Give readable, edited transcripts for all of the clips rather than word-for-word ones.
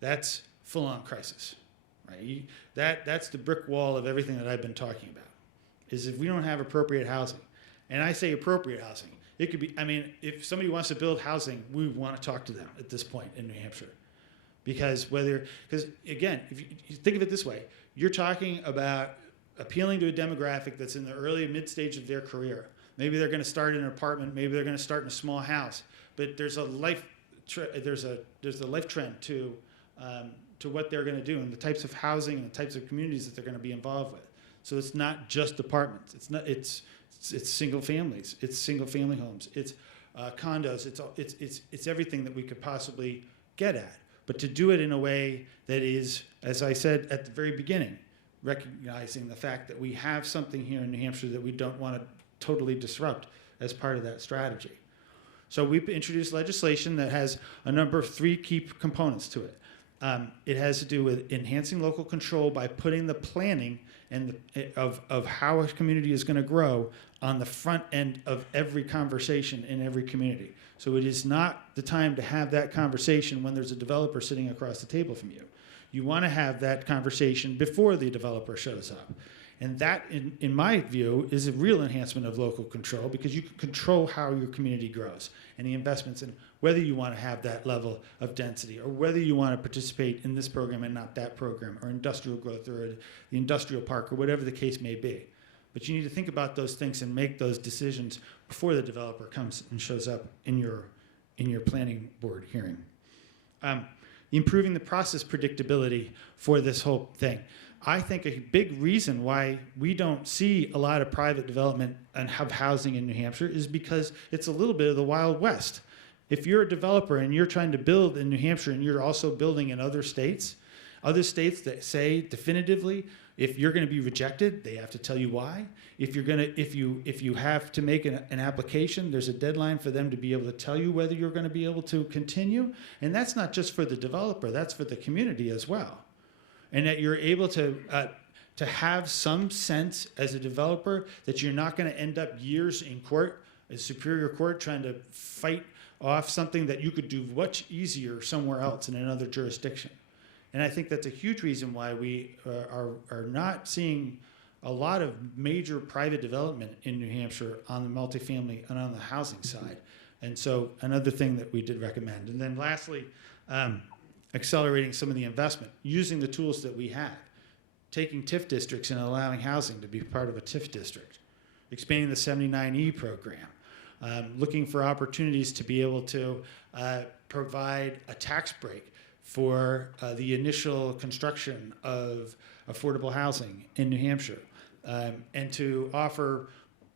that's full-on crisis, right? That's the brick wall of everything that I've been talking about, is if we don't have appropriate housing. And I say appropriate housing. It could be, I mean, if somebody wants to build housing, we want to talk to them at this point in New Hampshire. Because again, if you think of it this way, you're talking about appealing to a demographic that's in the early, mid-stage of their career. Maybe they're going to start in an apartment, maybe they're going to start in a small house, but there's a life trend to what they're going to do and the types of housing and the types of communities that they're going to be involved with. So it's not just apartments. It's single families. It's single family homes. It's condos. It's everything that we could possibly get at. But to do it in a way that is, as I said at the very beginning, recognizing the fact that we have something here in New Hampshire that we don't want to totally disrupt as part of that strategy. So we've introduced legislation that has a number of 3 key components to it. It has to do with enhancing local control by putting the planning of how a community is going to grow on the front end of every conversation in every community. So it is not the time to have that conversation when there's a developer sitting across the table from you. You want to have that conversation before the developer shows up. And that, in my view, is a real enhancement of local control, because you can control how your community grows and the investments, and whether you want to have that level of density, or whether you want to participate in this program and not that program, or industrial growth, or the industrial park, or whatever the case may be. But you need to think about those things and make those decisions before the developer comes and shows up in your planning board hearing. Improving the process predictability for this whole thing. I think a big reason why we don't see a lot of private development and have housing in New Hampshire is because it's a little bit of the Wild West. If you're a developer and you're trying to build in New Hampshire and you're also building in other states that say definitively, if you're going to be rejected, they have to tell you why. If you have to make an application, there's a deadline for them to be able to tell you whether you're going to be able to continue. And that's not just for the developer, that's for the community as well. And that you're able to have some sense as a developer that you're not going to end up years in court, a superior court, trying to fight off something that you could do much easier somewhere else in another jurisdiction. And I think that's a huge reason why we are not seeing a lot of major private development in New Hampshire on the multifamily and on the housing side. And so another thing that we did recommend. And then lastly, accelerating some of the investment, using the tools that we have, taking TIF districts and allowing housing to be part of a TIF district, expanding the 79E program, looking for opportunities to be able to provide a tax break for the initial construction of affordable housing in New Hampshire, and to offer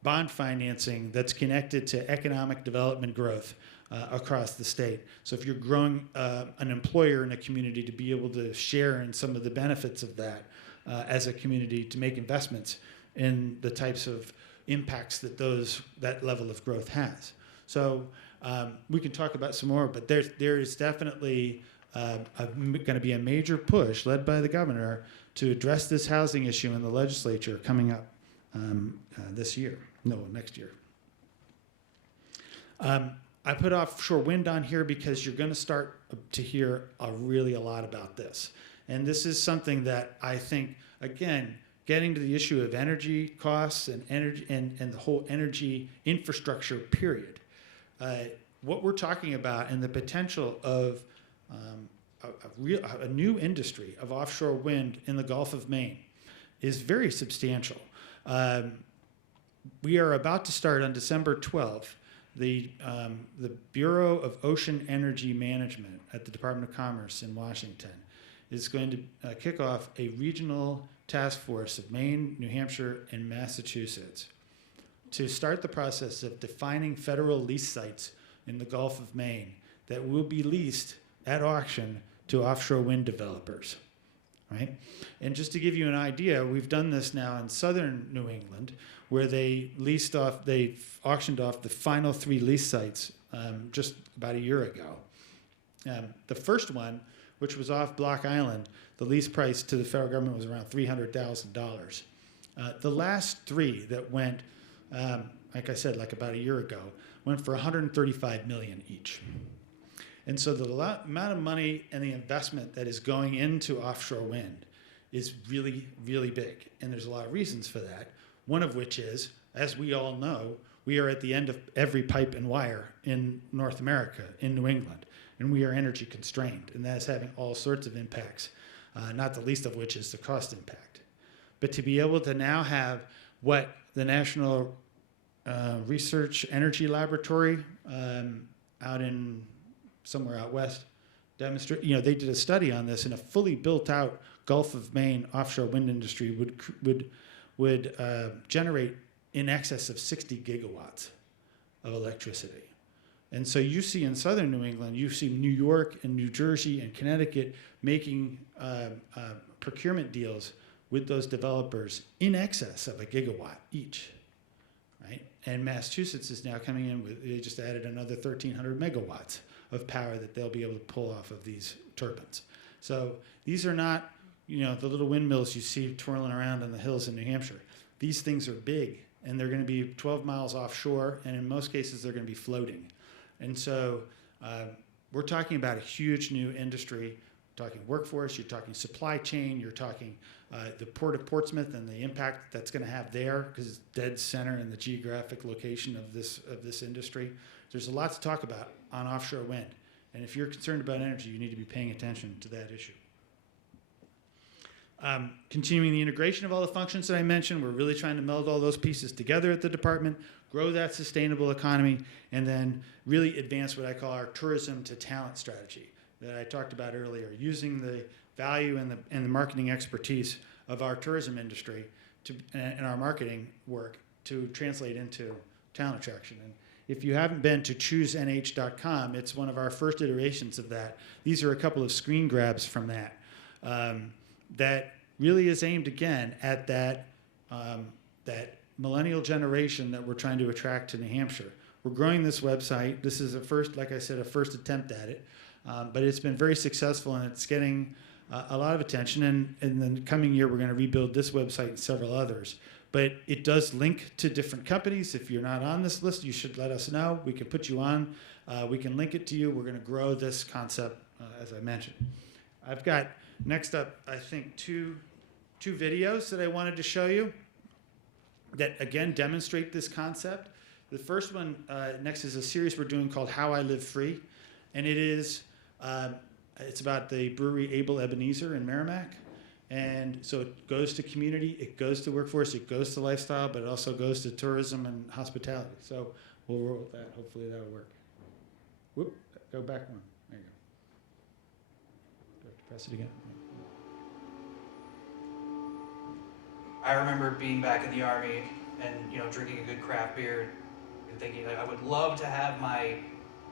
bond financing that's connected to economic development growth across the state. So if you're growing an employer in a community, to be able to share in some of the benefits of that as a community, to make investments in the types of impacts that that level of growth has. So we can talk about some more, but there is definitely going to be a major push led by the governor to address this housing issue in the legislature coming up next year. I put offshore wind on here because you're going to start to hear really a lot about this. And this is something that I think, again, getting to the issue of energy costs and energy and the whole energy infrastructure period. What we're talking about and the potential of a new industry of offshore wind in the Gulf of Maine is very substantial. We are about to start on December 12th. The Bureau of Ocean Energy Management at the Department of Commerce in Washington is going to kick off a regional task force of Maine, New Hampshire, and Massachusetts to start the process of defining federal lease sites in the Gulf of Maine that will be leased at auction to offshore wind developers, right? And just to give you an idea, we've done this now in southern New England, where they auctioned off the final 3 lease sites just about a year ago. The first one, which was off Block Island, the lease price to the federal government was around $300,000. The last 3 that went, like I said, like about a year ago, went for $135 million each. And so the amount of money and the investment that is going into offshore wind is really, really big. And there's a lot of reasons for that. One of which is, as we all know, we are at the end of every pipe and wire in North America, in New England, and we are energy constrained, and that is having all sorts of impacts, not the least of which is the cost impact. But to be able to now have what the National Research Energy Laboratory out in somewhere out west demonstrate, they did a study on this, and a fully built out Gulf of Maine offshore wind industry would generate in excess of 60 gigawatts of electricity. And so you see in southern New England, you see New York and New Jersey and Connecticut making procurement deals with those developers in excess of a gigawatt each, right? And Massachusetts is now coming in with, they just added another 1,300 megawatts of power that they'll be able to pull off of these turbines. So these are not, the little windmills you see twirling around on the hills in New Hampshire. These things are big, and they're going to be 12 miles offshore, and in most cases they're going to be floating. And so we're talking about a huge new industry. You're talking workforce, you're talking supply chain, you're talking the Port of Portsmouth and the impact that's going to have there, because it's dead center in the geographic location of this industry. There's a lot to talk about on offshore wind. And if you're concerned about energy, you need to be paying attention to that issue. Continuing the integration of all the functions that I mentioned, we're really trying to meld all those pieces together at the department, grow that sustainable economy, and then really advance what I call our tourism to talent strategy that I talked about earlier, using the value and the marketing expertise of our tourism industry and our marketing work to translate into talent attraction. And if you haven't been to choosenh.com, it's one of our first iterations of that. These are a couple of screen grabs from that. That really is aimed again at that millennial generation that we're trying to attract to New Hampshire. We're growing this website. This is like I said, a first attempt at it, but it's been very successful, and it's getting a lot of attention. And in the coming year, we're going to rebuild this website and several others. But it does link to different companies. If you're not on this list, you should let us know. We can put you on. We can link it to you. We're going to grow this concept, as I mentioned. I've got next up, I think, two videos that I wanted to show you that, again, demonstrate this concept. The first one next is a series we're doing called How I Live Free. And it is, it's about the brewery Able Ebenezer in Merrimack. And so it goes to community, it goes to workforce, it goes to lifestyle, but it also goes to tourism and hospitality. So we'll roll with that. Hopefully that'll work. Whoop, go back one. There you go. Do I have to press it again? I remember being back in the Army and, drinking a good craft beer and thinking that I would love to have my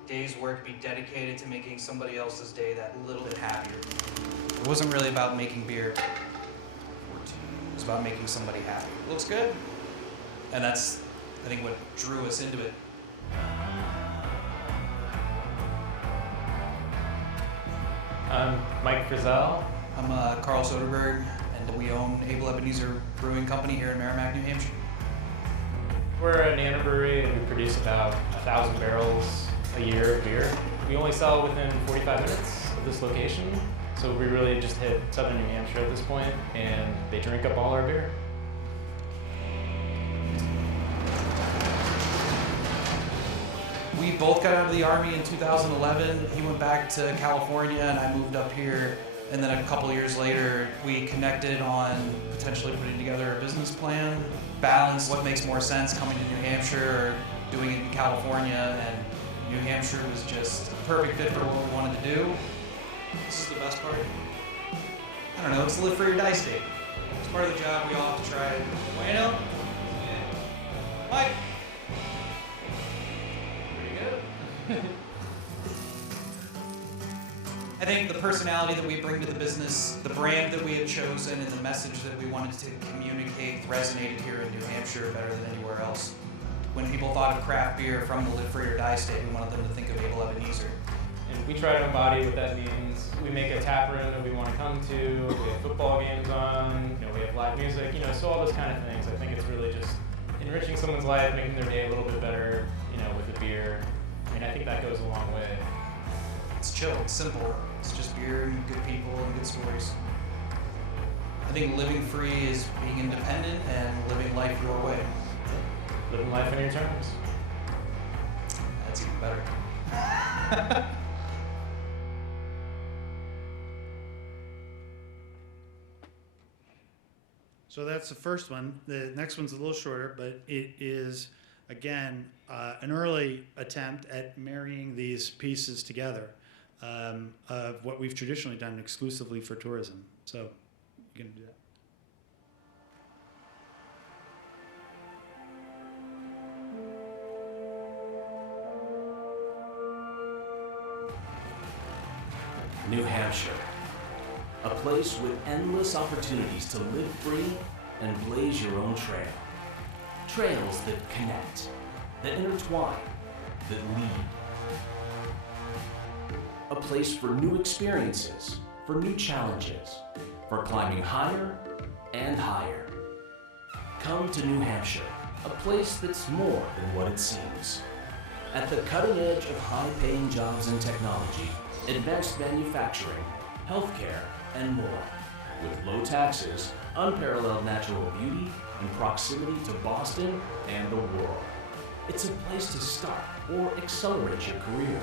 day's work be dedicated to making somebody else's day that little bit happier. It wasn't really about making beer. It was about making somebody happy. It looks good. And that's, I think, what drew us into it. I'm Mike Frizzell. I'm Carl Soderberg, and we own Able Ebenezer Brewing Company here in Merrimack, New Hampshire. We're a nano brewery, and we produce about 1,000 barrels a year of beer. We only sell within 45 minutes of this location, so we really just hit southern New Hampshire at this point, and they drink up all our beer. We both got out of the Army in 2011. He went back to California, and I moved up here. And then a couple years later, we connected on potentially putting together a business plan, balance what makes more sense, coming to New Hampshire or doing it in California. And New Hampshire was just a perfect fit for what we wanted to do. This is the best part. I don't know, it's the live free or die state. It's part of the job, we all have to try it. Bueno? Yeah. Mike? Pretty good. I think the personality that we bring to the business, the brand that we had chosen, and the message that we wanted to communicate resonated here in New Hampshire better than anywhere else. When people thought of craft beer from the live free or die state, we wanted them to think of Able Ebenezer. And we try to embody what that means. We make a tap room that we want to come to, we have football games on, we have live music, so all those kind of things. I think it's really just enriching someone's life, making their day a little bit better, with the beer. I think that goes a long way. It's chill, it's simple. It's just beer and good people and good stories. I think living free is being independent and living life your way. Living life on your terms. That's even better. So that's the first one. The next one's a little shorter, but it is, again, an early attempt at marrying these pieces together of what we've traditionally done exclusively for tourism. So you can do that. New Hampshire, a place with endless opportunities to live free and blaze your own trail. Trails that connect, that intertwine, that lead. A place for new experiences, for new challenges, for climbing higher and higher. Come to New Hampshire, a place that's more than what it seems. At the cutting edge of high-paying jobs and technology, advanced manufacturing, healthcare, and more. With low taxes, unparalleled natural beauty, and proximity to Boston and the world. It's a place to start or accelerate your career,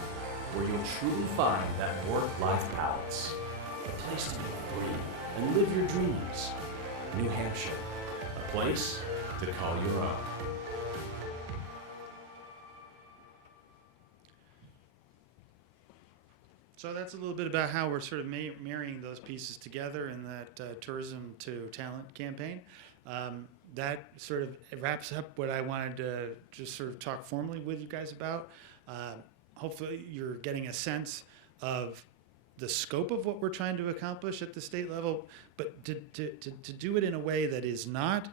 where you'll truly find that work-life balance. A place to be free and live your dreams. New Hampshire, a place to call your own. So that's a little bit about how we're sort of marrying those pieces together in that tourism to talent campaign. That sort of wraps up what I wanted to just sort of talk formally with you guys about. Hopefully you're getting a sense of the scope of what we're trying to accomplish at the state level, but to do it in a way that is not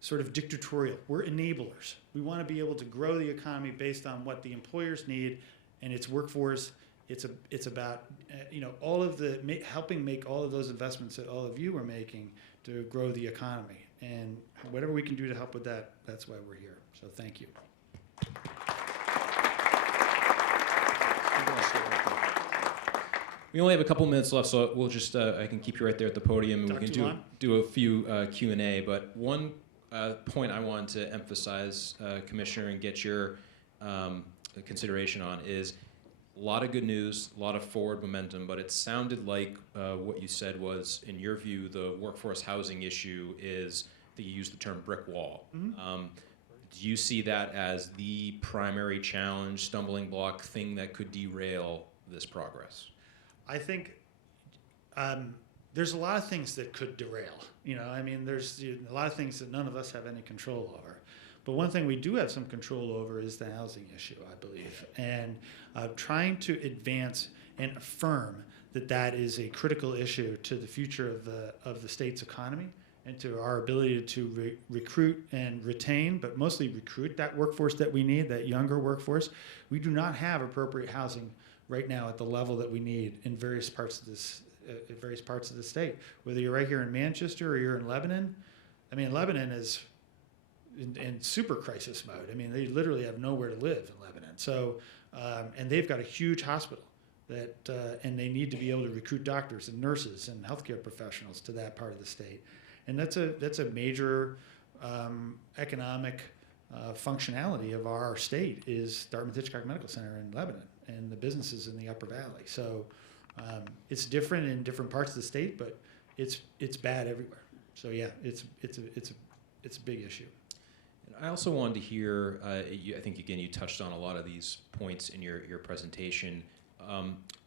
sort of dictatorial. We're enablers. We want to be able to grow the economy based on what the employers need and its workforce. It's about all of the helping make all of those investments that all of you are making to grow the economy, and whatever we can do to help with that, that's why we're here. So thank you. We only have a couple minutes left, so we'll just I can keep you right there at the podium, and we can do a few Q&A. But one point I wanted to emphasize, Commissioner, and get your consideration on is a lot of good news, a lot of forward momentum, but it sounded like what you said was, in your view, the workforce housing issue is, I think you used the term brick wall. Mm-hmm. Do you see that as the primary challenge, stumbling block, thing that could derail this progress? I think there's a lot of things that could derail. There's a lot of things that none of us have any control over. But one thing we do have some control over is the housing issue, I believe, and trying to advance and affirm that that is a critical issue to the future of the state's economy and to our ability to recruit and retain, but mostly recruit that workforce that we need, that younger workforce. We do not have appropriate housing right now at the level that we need in various parts of the state. Whether you're right here in Manchester or you're in Lebanon, Lebanon is in super crisis mode. They literally have nowhere to live in Lebanon. So, and they've got a huge hospital and they need to be able to recruit doctors and nurses and healthcare professionals to that part of the state. And that's a major economic functionality of our state is Dartmouth Hitchcock Medical Center in Lebanon and the businesses in the Upper Valley. So it's different in different parts of the state, but it's bad everywhere. So yeah, it's a big issue. I also wanted to hear, I think again you touched on a lot of these points in your presentation.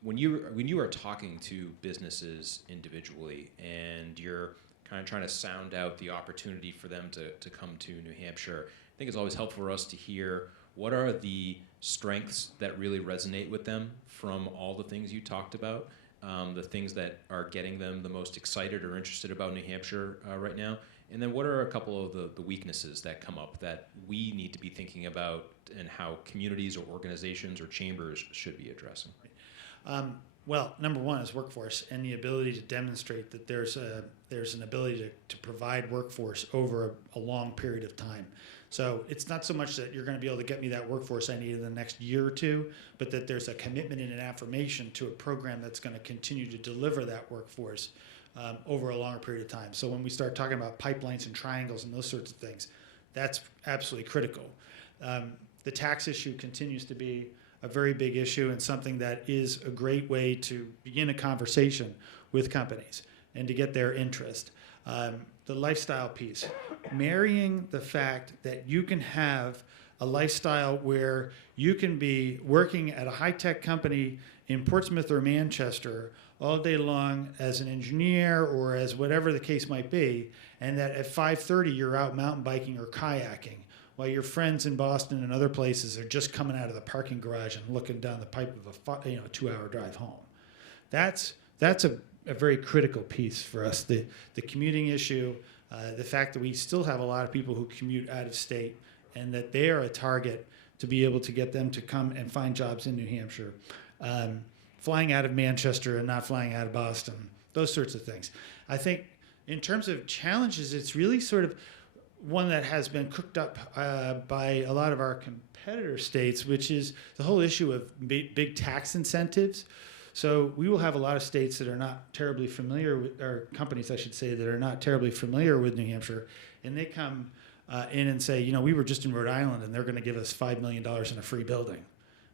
When you are talking to businesses individually and you're kind of trying to sound out the opportunity for them to come to New Hampshire, I think it's always helpful for us to hear what are the strengths that really resonate with them from all the things you talked about, the things that are getting them the most excited or interested about New Hampshire right now. And then what are a couple of the weaknesses that come up that we need to be thinking about and how communities or organizations or chambers should be addressing? Well, number one is workforce and the ability to demonstrate that there's an ability to provide workforce over a long period of time. So it's not so much that you're going to be able to get me that workforce I need in the next year or two, but that there's a commitment and an affirmation to a program that's going to continue to deliver that workforce over a longer period of time. So when we start talking about pipelines and triangles and those sorts of things, that's absolutely critical. The tax issue continues to be a very big issue and something that is a great way to begin a conversation with companies and to get their interest. The lifestyle piece, marrying the fact that you can have a lifestyle where you can be working at a high-tech company in Portsmouth or Manchester all day long as an engineer or as whatever the case might be, and that at 5:30 you're out mountain biking or kayaking, while your friends in Boston and other places are just coming out of the parking garage and looking down the pipe of a 2-hour drive home. That's a very critical piece for us. The commuting issue, the fact that we still have a lot of people who commute out of state and that they are a target to be able to get them to come and find jobs in New Hampshire. Flying out of Manchester and not flying out of Boston, those sorts of things. I think in terms of challenges, it's really sort of one that has been cooked up by a lot of our competitor states, which is the whole issue of big tax incentives. So we will have a lot of states that are not terribly familiar with, or companies, I should say, that are not terribly familiar with New Hampshire, and they come in and say, we were just in Rhode Island, and they're going to give us $5 million in a free building.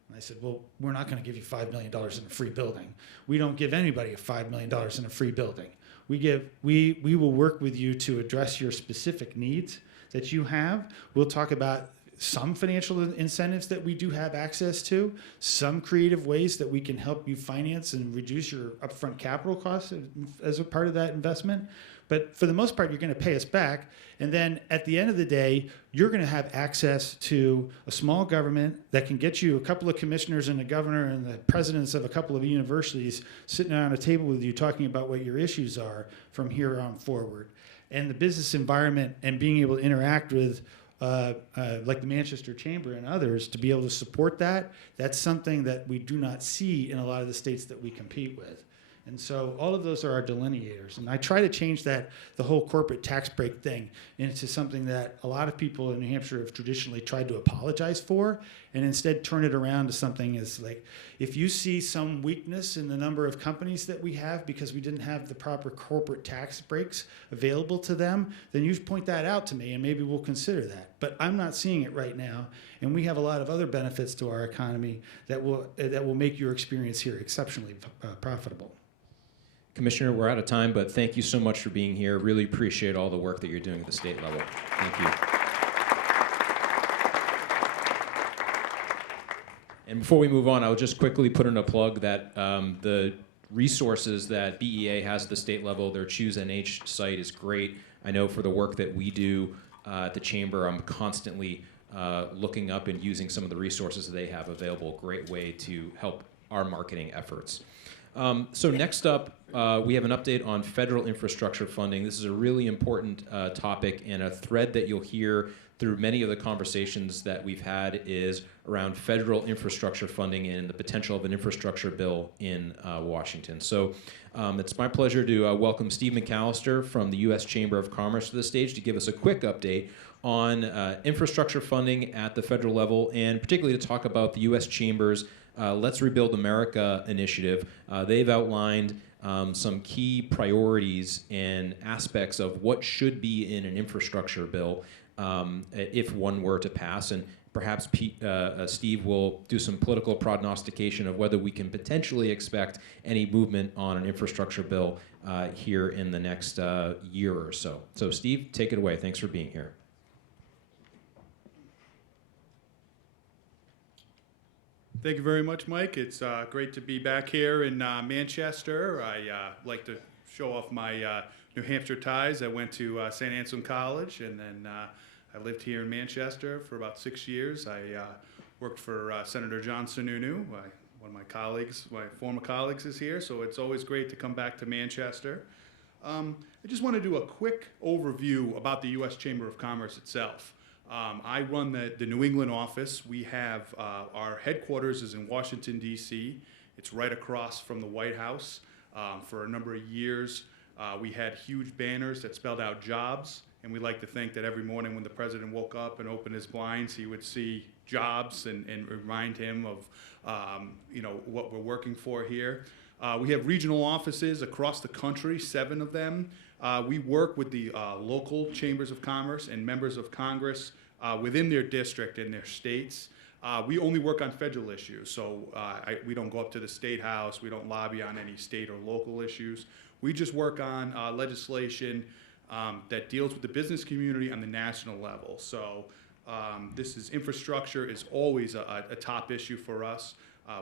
And I said, well, we're not going to give you $5 million in a free building. We don't give anybody $5 million in a free building. We will work with you to address your specific needs that you have. We'll talk about some financial incentives that we do have access to, some creative ways that we can help you finance and reduce your upfront capital costs as a part of that investment. But for the most part, you're going to pay us back. And then at the end of the day, you're going to have access to a small government that can get you a couple of commissioners and a governor and the presidents of a couple of universities sitting around a table with you talking about what your issues are from here on forward. And the business environment and being able to interact with like the Manchester Chamber and others to be able to support that, that's something that we do not see in a lot of the states that we compete with. And so all of those are our delineators. And I try to change the whole corporate tax break thing into something that a lot of people in New Hampshire have traditionally tried to apologize for, and instead turn it around to something as like, if you see some weakness in the number of companies that we have because we didn't have the proper corporate tax breaks available to them, then you point that out to me and maybe we'll consider that. But I'm not seeing it right now, and we have a lot of other benefits to our economy that will make your experience here exceptionally profitable. Commissioner, we're out of time, but thank you so much for being here. Really appreciate all the work that you're doing at the state level. Thank you. And before we move on, I'll just quickly put in a plug that the resources that BEA has at the state level, their Choose NH site is great. I know for the work that we do at the Chamber, I'm constantly looking up and using some of the resources that they have available. Great way to help our marketing efforts. So next up, we have an update on federal infrastructure funding. This is a really important topic, and a thread that you'll hear through many of the conversations that we've had is around federal infrastructure funding and the potential of an infrastructure bill in Washington. So it's my pleasure to welcome Steve McAllister from the U.S. Chamber of Commerce to the stage to give us a quick update on infrastructure funding at the federal level, and particularly to talk about the U.S. Chamber's Let's Rebuild America initiative. They've outlined some key priorities and aspects of what should be in an infrastructure bill if one were to pass. And perhaps Steve will do some political prognostication of whether we can potentially expect any movement on an infrastructure bill here in the next year or so. So Steve, take it away. Thanks for being here. Thank you very much, Mike. It's great to be back here in Manchester. I like to show off my New Hampshire ties. I went to St. Anselm College, and then I lived here in Manchester for about 6 years. I worked for Senator John Sununu. One of my colleagues, my former colleagues, is here, so it's always great to come back to Manchester. I just want to do a quick overview about the U.S. Chamber of Commerce itself. I run the New England office. We have our headquarters is in Washington, D.C., It's right across from the White House. For a number of years, we had huge banners that spelled out jobs, and we like to think that every morning when the president woke up and opened his blinds, he would see jobs and remind him of what we're working for here. We have regional offices across the country, 7 of them. We work with the local chambers of commerce and members of Congress within their district and their states. We only work on federal issues, so we don't go up to the State House. We don't lobby on any state or local issues. We just work on legislation that deals with the business community on the national level. So infrastructure is always a top issue for us.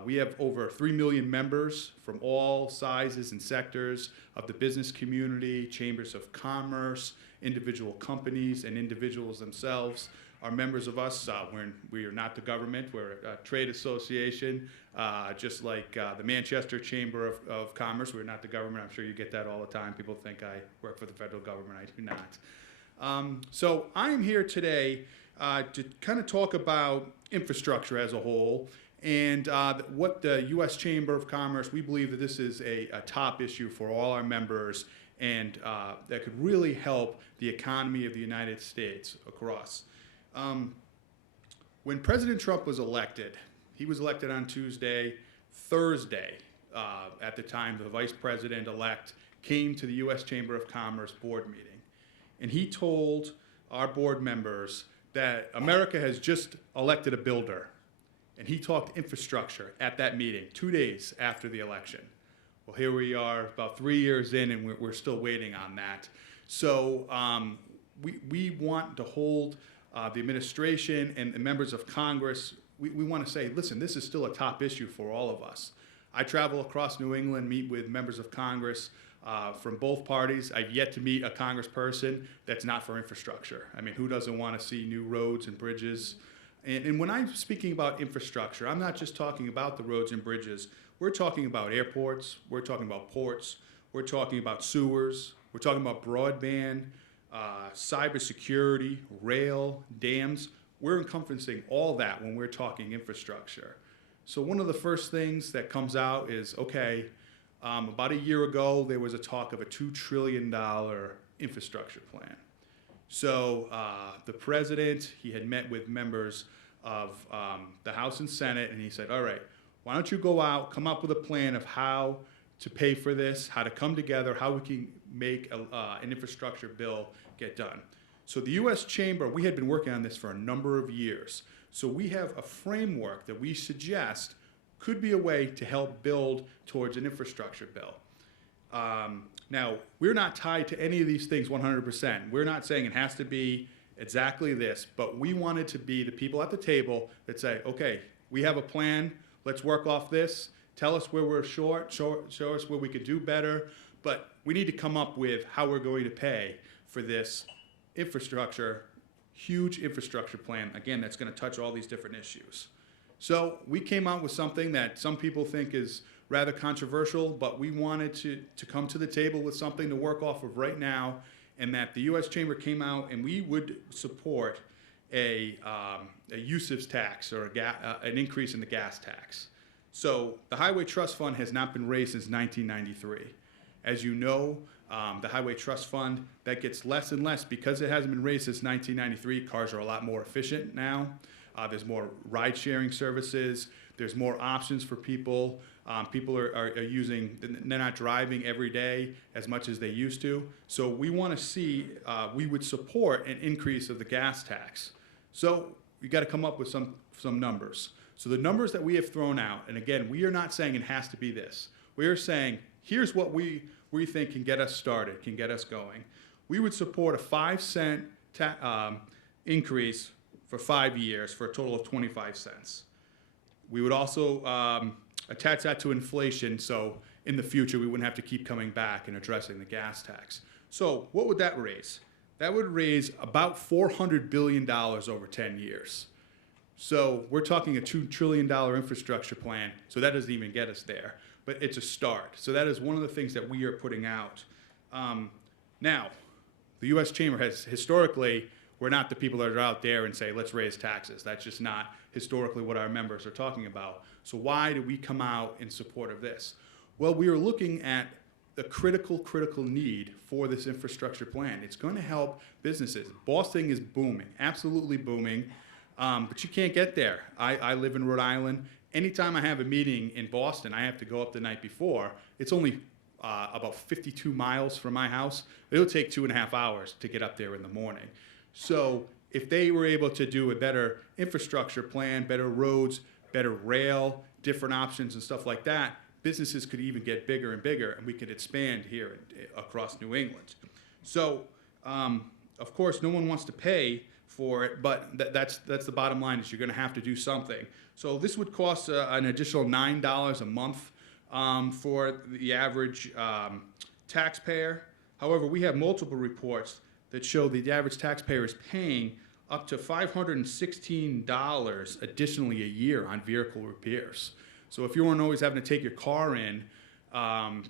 We have over 3 million members from all sizes and sectors of the business community, chambers of commerce, individual companies, and individuals themselves are members of us. We are not the government. We're a trade association, just like the Manchester Chamber of Commerce. We're not the government. I'm sure you get that all the time. People think I work for the federal government. I do not. So I'm here today to kind of talk about infrastructure as a whole. And what the U.S. Chamber of Commerce, we believe that this is a top issue for all our members, and that could really help the economy of the United States across. When President Trump was elected, he was elected on Tuesday. Thursday, at the time, the vice president-elect came to the U.S. Chamber of Commerce board meeting, and he told our board members that America has just elected a builder. And he talked infrastructure at that meeting 2 days after the election. Well, here we are about 3 years in, and we're still waiting on that. So we want to hold the administration and the members of Congress, we want to say, listen, this is still a top issue for all of us. I travel across New England, meet with members of Congress from both parties. I've yet to meet a congressperson that's not for infrastructure. I mean, who doesn't want to see new roads and bridges? And when I'm speaking about infrastructure, I'm not just talking about the roads and bridges. We're talking about airports. We're talking about ports. We're talking about sewers. We're talking about broadband, cybersecurity, rail, dams. We're encompassing all that when we're talking infrastructure. So one of the first things that comes out is, okay, about a year ago, there was a talk of a $2 trillion infrastructure plan. So the president, he had met with members of the House and Senate, and he said, all right, why don't you go out, come up with a plan of how to pay for this, how to come together, how we can make an infrastructure bill get done. So the U.S. Chamber, we had been working on this for a number of years. So we have a framework that we suggest could be a way to help build towards an infrastructure bill. Now, we're not tied to any of these things 100%. We're not saying it has to be exactly this, but we wanted to be the people at the table that say, okay, we have a plan, let's work off this, tell us where we're short, show us where we could do better, but we need to come up with how we're going to pay for this infrastructure, huge infrastructure plan, again, that's going to touch all these different issues. So we came out with something that some people think is rather controversial, but we wanted to come to the table with something to work off of right now, and that the U.S. Chamber came out and we would support a usage tax or an increase in the gas tax. So the Highway Trust Fund has not been raised since 1993. As you know, the Highway Trust Fund, that gets less and less because it hasn't been raised since 1993. Cars are a lot more efficient now. There's more ride-sharing services. There's more options for people. People are using, they're not driving every day as much as they used to. So we want to see, we would support an increase of the gas tax. So we got to come up with some numbers. So the numbers that we have thrown out, and again, we are not saying it has to be this. We are saying, here's what we think can get us started, can get us going. We would support a 5-cent increase for 5 years for a total of 25 cents. We would also attach that to inflation, so in the future we wouldn't have to keep coming back and addressing the gas tax. So what would that raise? That would raise about $400 billion over 10 years. So we're talking a $2 trillion infrastructure plan, so that doesn't even get us there, but it's a start. So that is one of the things that we are putting out. Now, the U.S. Chamber has historically, we're not the people that are out there and say, let's raise taxes. That's just not historically what our members are talking about. So why did we come out in support of this? Well, we are looking at the critical need for this infrastructure plan. It's going to help businesses. Boston is booming, absolutely booming, but you can't get there. I live in Rhode Island. Anytime I have a meeting in Boston, I have to go up the night before. It's only about 52 miles from my house. It'll take 2.5 hours to get up there in the morning. So if they were able to do a better infrastructure plan, better roads, better rail, different options and stuff like that, businesses could even get bigger and bigger, and we could expand here across New England. So, of course, no one wants to pay for it, but that's the bottom line, is you're going to have to do something. So this would cost an additional $9 a month for the average taxpayer. However, we have multiple reports that show that the average taxpayer is paying up to $516 additionally a year on vehicle repairs. So if you weren't always having to take your car in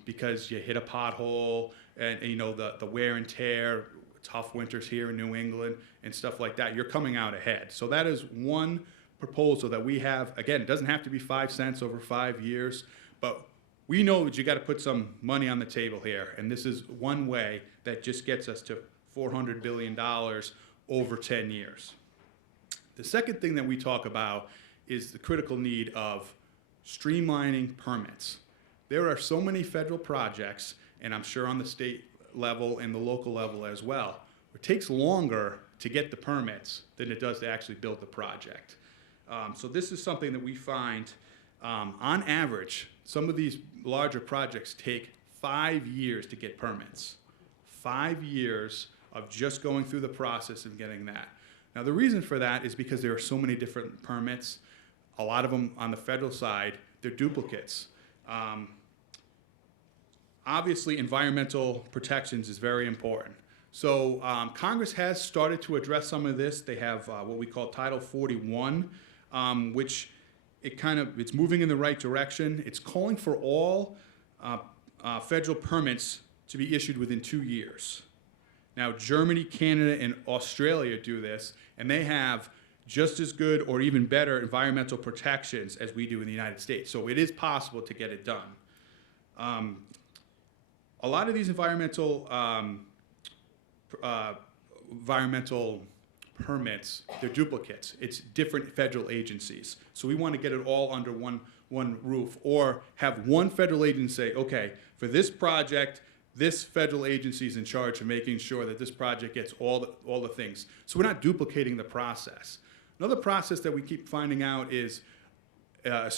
because you hit a pothole and you know the wear and tear, tough winters here in New England and stuff like that, you're coming out ahead. So that is one proposal that we have. Again, it doesn't have to be 5 cents over 5 years, but we know that you got to put some money on the table here, and this is one way that just gets us to $400 billion over 10 years. The second thing that we talk about is the critical need of streamlining permits. There are so many federal projects, and I'm sure on the state level and the local level as well, it takes longer to get the permits than it does to actually build the project. So this is something that we find, on average, some of these larger projects take 5 years to get permits. 5 years of just going through the process of getting that. Now the reason for that is because there are so many different permits. A lot of them on the federal side, they're duplicates. Obviously, environmental protections is very important. So Congress has started to address some of this. They have what we call Title 41, which it's moving in the right direction. It's calling for all federal permits to be issued within 2 years. Now, Germany, Canada, and Australia do this, and they have just as good or even better environmental protections as we do in the United States. So it is possible to get it done. A lot of these environmental permits, they're duplicates. It's different federal agencies. So we want to get it all under one roof, or have one federal agency say, okay, for this project, this federal agency is in charge of making sure that this project gets all the things. So we're not duplicating the process. Another process that we keep finding out is an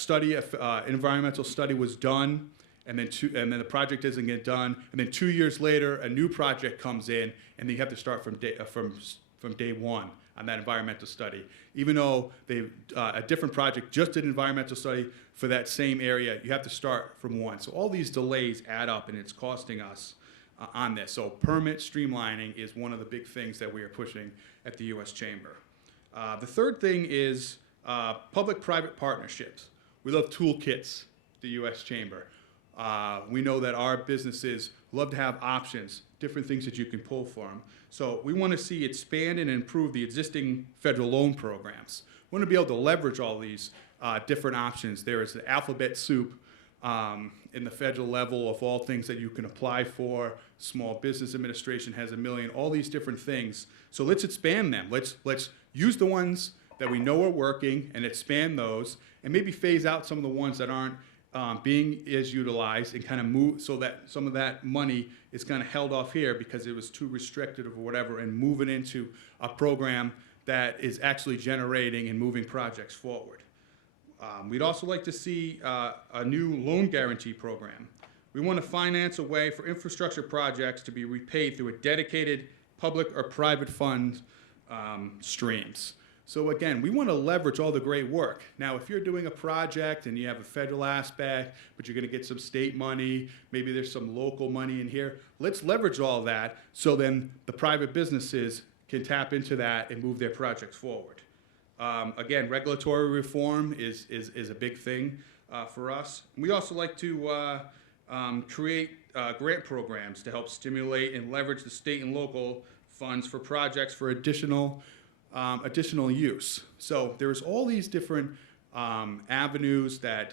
environmental study was done, and then the project doesn't get done, and then 2 years later, a new project comes in, and then you have to start from day one on that environmental study. Even though a different project just did an environmental study for that same area, you have to start from one. So all these delays add up, and it's costing us on this. So permit streamlining is one of the big things that we are pushing at the U.S. Chamber. The third thing is public-private partnerships. We love toolkits, the U.S. Chamber. We know that our businesses love to have options, different things that you can pull from. So we want to see expand and improve the existing federal loan programs. We want to be able to leverage all these different options. There is the alphabet soup in the federal level of all things that you can apply for. Small Business Administration has $1 million, all these different things. So let's expand them. Let's use the ones that we know are working and expand those, and maybe phase out some of the ones that aren't being as utilized, and kind of move so that some of that money is kind of held off here because it was too restricted or whatever, and move it into a program that is actually generating and moving projects forward. We'd also like to see a new loan guarantee program. We want to finance a way for infrastructure projects to be repaid through a dedicated public or private fund streams. So again, we want to leverage all the great work. Now, if you're doing a project and you have a federal aspect, but you're going to get some state money, maybe there's some local money in here, let's leverage all that so then the private businesses can tap into that and move their projects forward. Again, regulatory reform is a big thing for us. We also like to create grant programs to help stimulate and leverage the state and local funds for projects for additional use. So there's all these different avenues that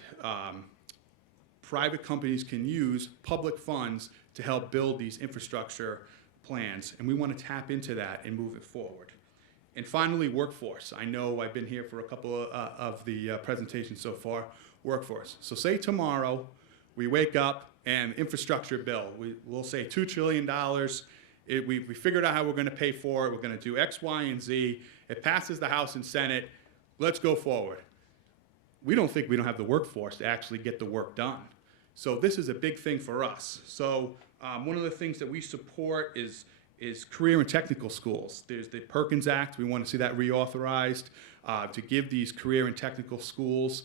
private companies can use public funds to help build these infrastructure plans, and we want to tap into that and move it forward. And finally, workforce. I know I've been here for a couple of the presentations so far. Workforce. So say tomorrow we wake up and infrastructure bill, we'll say $2 trillion. We figured out how we're going to pay for it. We're going to do X, Y, and Z. It passes the House and Senate. Let's go forward. We don't think we don't have the workforce to actually get the work done. So this is a big thing for us. So one of the things that we support is career and technical schools. There's the Perkins Act. We want to see that reauthorized to give these career and technical schools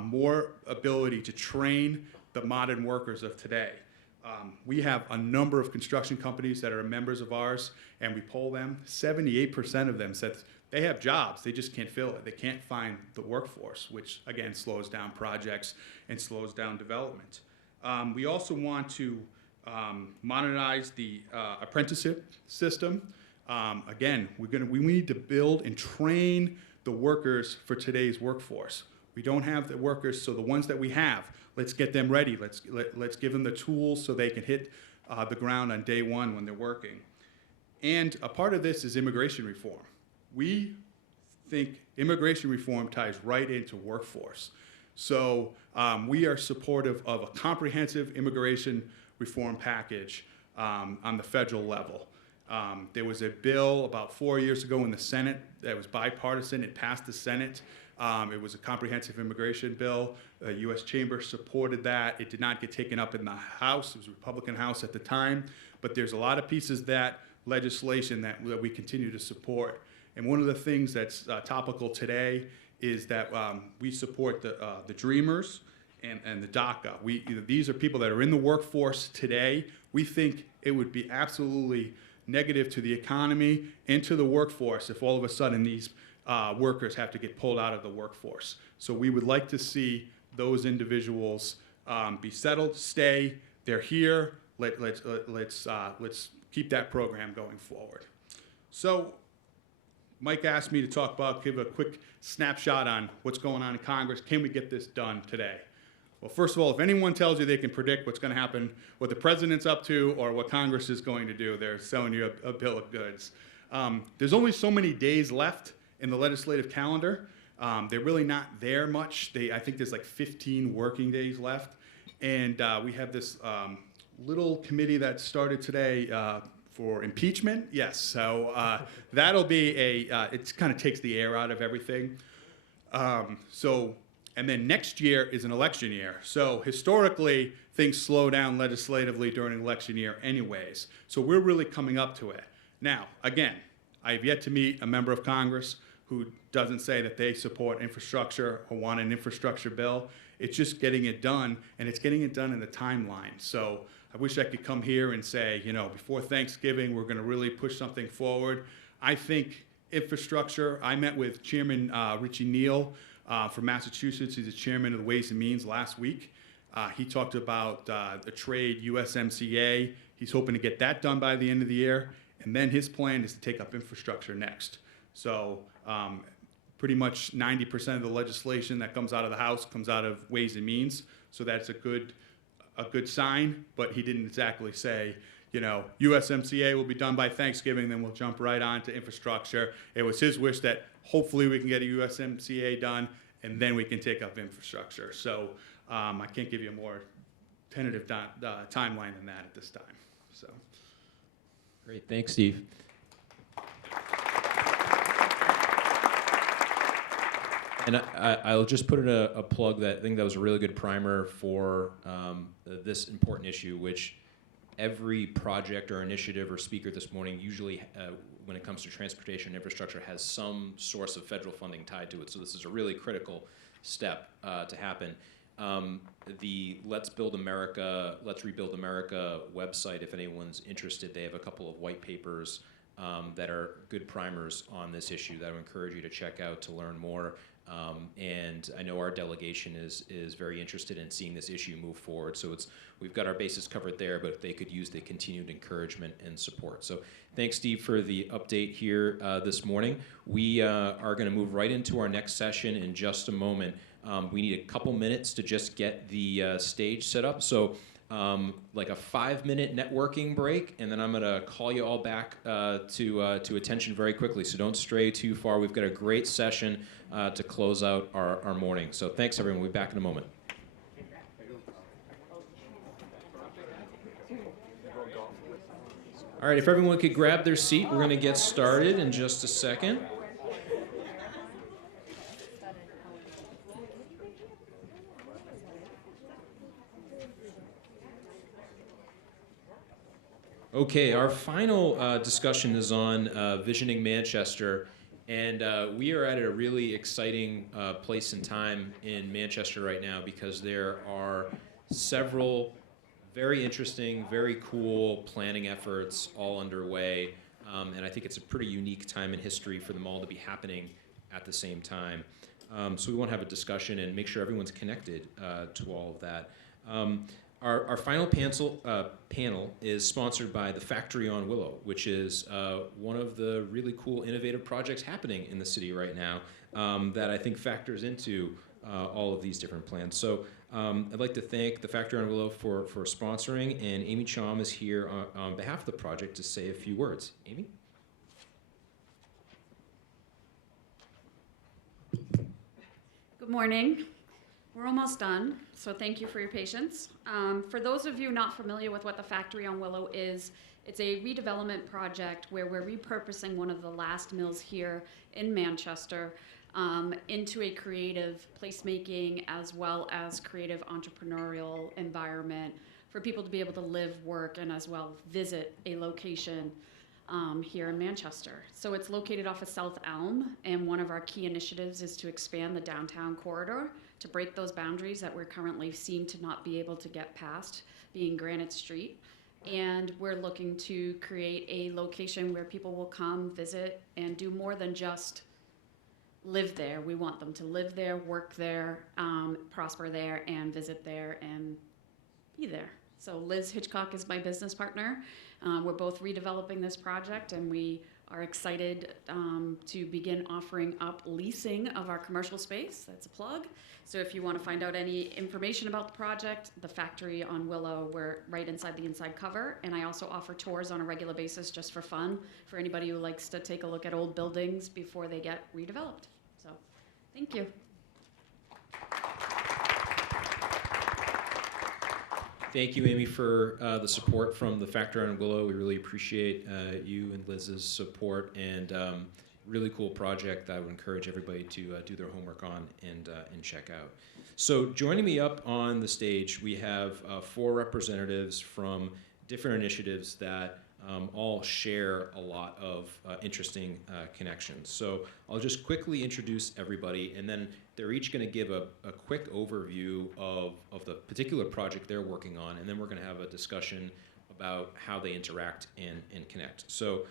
more ability to train the modern workers of today. We have a number of construction companies that are members of ours, and we poll them. 78% of them said they have jobs, they just can't fill it. They can't find the workforce, which again slows down projects and slows down development. We also want to modernize the apprenticeship system. Again, we need to build and train the workers for today's workforce. We don't have the workers, so the ones that we have, let's get them ready. Let's give them the tools so they can hit the ground on day one when they're working. And a part of this is immigration reform. We think immigration reform ties right into workforce. So we are supportive of a comprehensive immigration reform package on the federal level. There was a bill about 4 years ago in the Senate that was bipartisan. It passed the Senate. It was a comprehensive immigration bill. The U.S. Chamber supported that. It did not get taken up in the House. It was a Republican House at the time. But there's a lot of pieces of that legislation that we continue to support. And one of the things that's topical today is that we support the Dreamers and the DACA. These are people that are in the workforce today. We think it would be absolutely negative to the economy and to the workforce if all of a sudden these workers have to get pulled out of the workforce. So we would like to see those individuals be settled, stay. They're here. Let's keep that program going forward. So Mike asked me to give a quick snapshot on what's going on in Congress. Can we get this done today? Well, first of all, if anyone tells you they can predict what's going to happen, what the president's up to, or what Congress is going to do, they're selling you a bill of goods. There's only so many days left in the legislative calendar. They're really not there much. I think there's like 15 working days left. And we have this little committee that started today for impeachment. Yes, so that'll be it kind of takes the air out of everything. And then next year is an election year. So historically, things slow down legislatively during an election year anyways. So we're really coming up to it. Now, again, I have yet to meet a member of Congress who doesn't say that they support infrastructure or want an infrastructure bill. It's just getting it done, and it's getting it done in the timeline. So I wish I could come here and say, before Thanksgiving, we're going to really push something forward. I think infrastructure, I met with Chairman Richie Neal from Massachusetts. He's the chairman of the Ways and Means last week. He talked about the trade USMCA. He's hoping to get that done by the end of the year. And then his plan is to take up infrastructure next. So pretty much 90% of the legislation that comes out of the House comes out of Ways and Means. So that's a good sign, but he didn't exactly say, USMCA will be done by Thanksgiving, then we'll jump right on to infrastructure. It was his wish that hopefully we can get a USMCA done, and then we can take up infrastructure. So I can't give you a more tentative timeline than that at this time. So. Great, thanks, Steve. And I'll just put in a plug that I think that was a really good primer for this important issue, which every project or initiative or speaker this morning usually, when it comes to transportation infrastructure, has some source of federal funding tied to it. So this is a really critical step to happen. The Let's Build America, Let's Rebuild America website, if anyone's interested, they have a couple of white papers that are good primers on this issue that I would encourage you to check out to learn more. And I know our delegation is very interested in seeing this issue move forward. So we've got our bases covered there, but they could use the continued encouragement and support. So thanks, Steve, for the update here this morning. We are going to move right into our next session in just a moment. We need a couple minutes to just get the stage set up. So like a 5-minute networking break, and then I'm going to call you all back to attention very quickly. So don't stray too far. We've got a great session to close out our morning. So thanks, everyone. We'll be back in a moment. All right, if everyone could grab their seat, we're going to get started in just a second. Okay, our final discussion is on visioning Manchester, and we are at a really exciting place and time in Manchester right now because there are several very interesting, very cool planning efforts all underway, and I think it's a pretty unique time in history for them all to be happening at the same time. So we want to have a discussion and make sure everyone's connected to all of that. Our final panel is sponsored by the Factory on Willow, which is one of the really cool, innovative projects happening in the city right now that I think factors into all of these different plans. So I'd like to thank the Factory on Willow for sponsoring, and Amy Chom is here on behalf of the project to say a few words. Amy? Good morning. We're almost done, so thank you for your patience. For those of you not familiar with what the Factory on Willow is, it's a redevelopment project where we're repurposing one of the last mills here in Manchester into a creative placemaking as well as creative entrepreneurial environment for people to be able to live, work, and as well visit a location here in Manchester. So it's located off of South Elm, and one of our key initiatives is to expand the downtown corridor to break those boundaries that we currently seem to not be able to get past, being Granite Street. And we're looking to create a location where people will come, visit, and do more than just live there. We want them to live there, work there, prosper there, and visit there, and be there. So Liz Hitchcock is my business partner. We're both redeveloping this project, and we are excited to begin offering up leasing of our commercial space. That's a plug. So if you want to find out any information about the project, the Factory on Willow, we're right inside the inside cover. And I also offer tours on a regular basis just for fun for anybody who likes to take a look at old buildings before they get redeveloped. So thank you. Thank you, Amy, for the support from the Factory on Willow. We really appreciate you and Liz's support, and really cool project that I would encourage everybody to do their homework on and check out. So joining me up on the stage, we have 4 representatives from different initiatives that all share a lot of interesting connections. So I'll just quickly introduce everybody, and then they're each going to give a quick overview of the particular project they're working on, and then we're going to have a discussion about how they interact and connect. So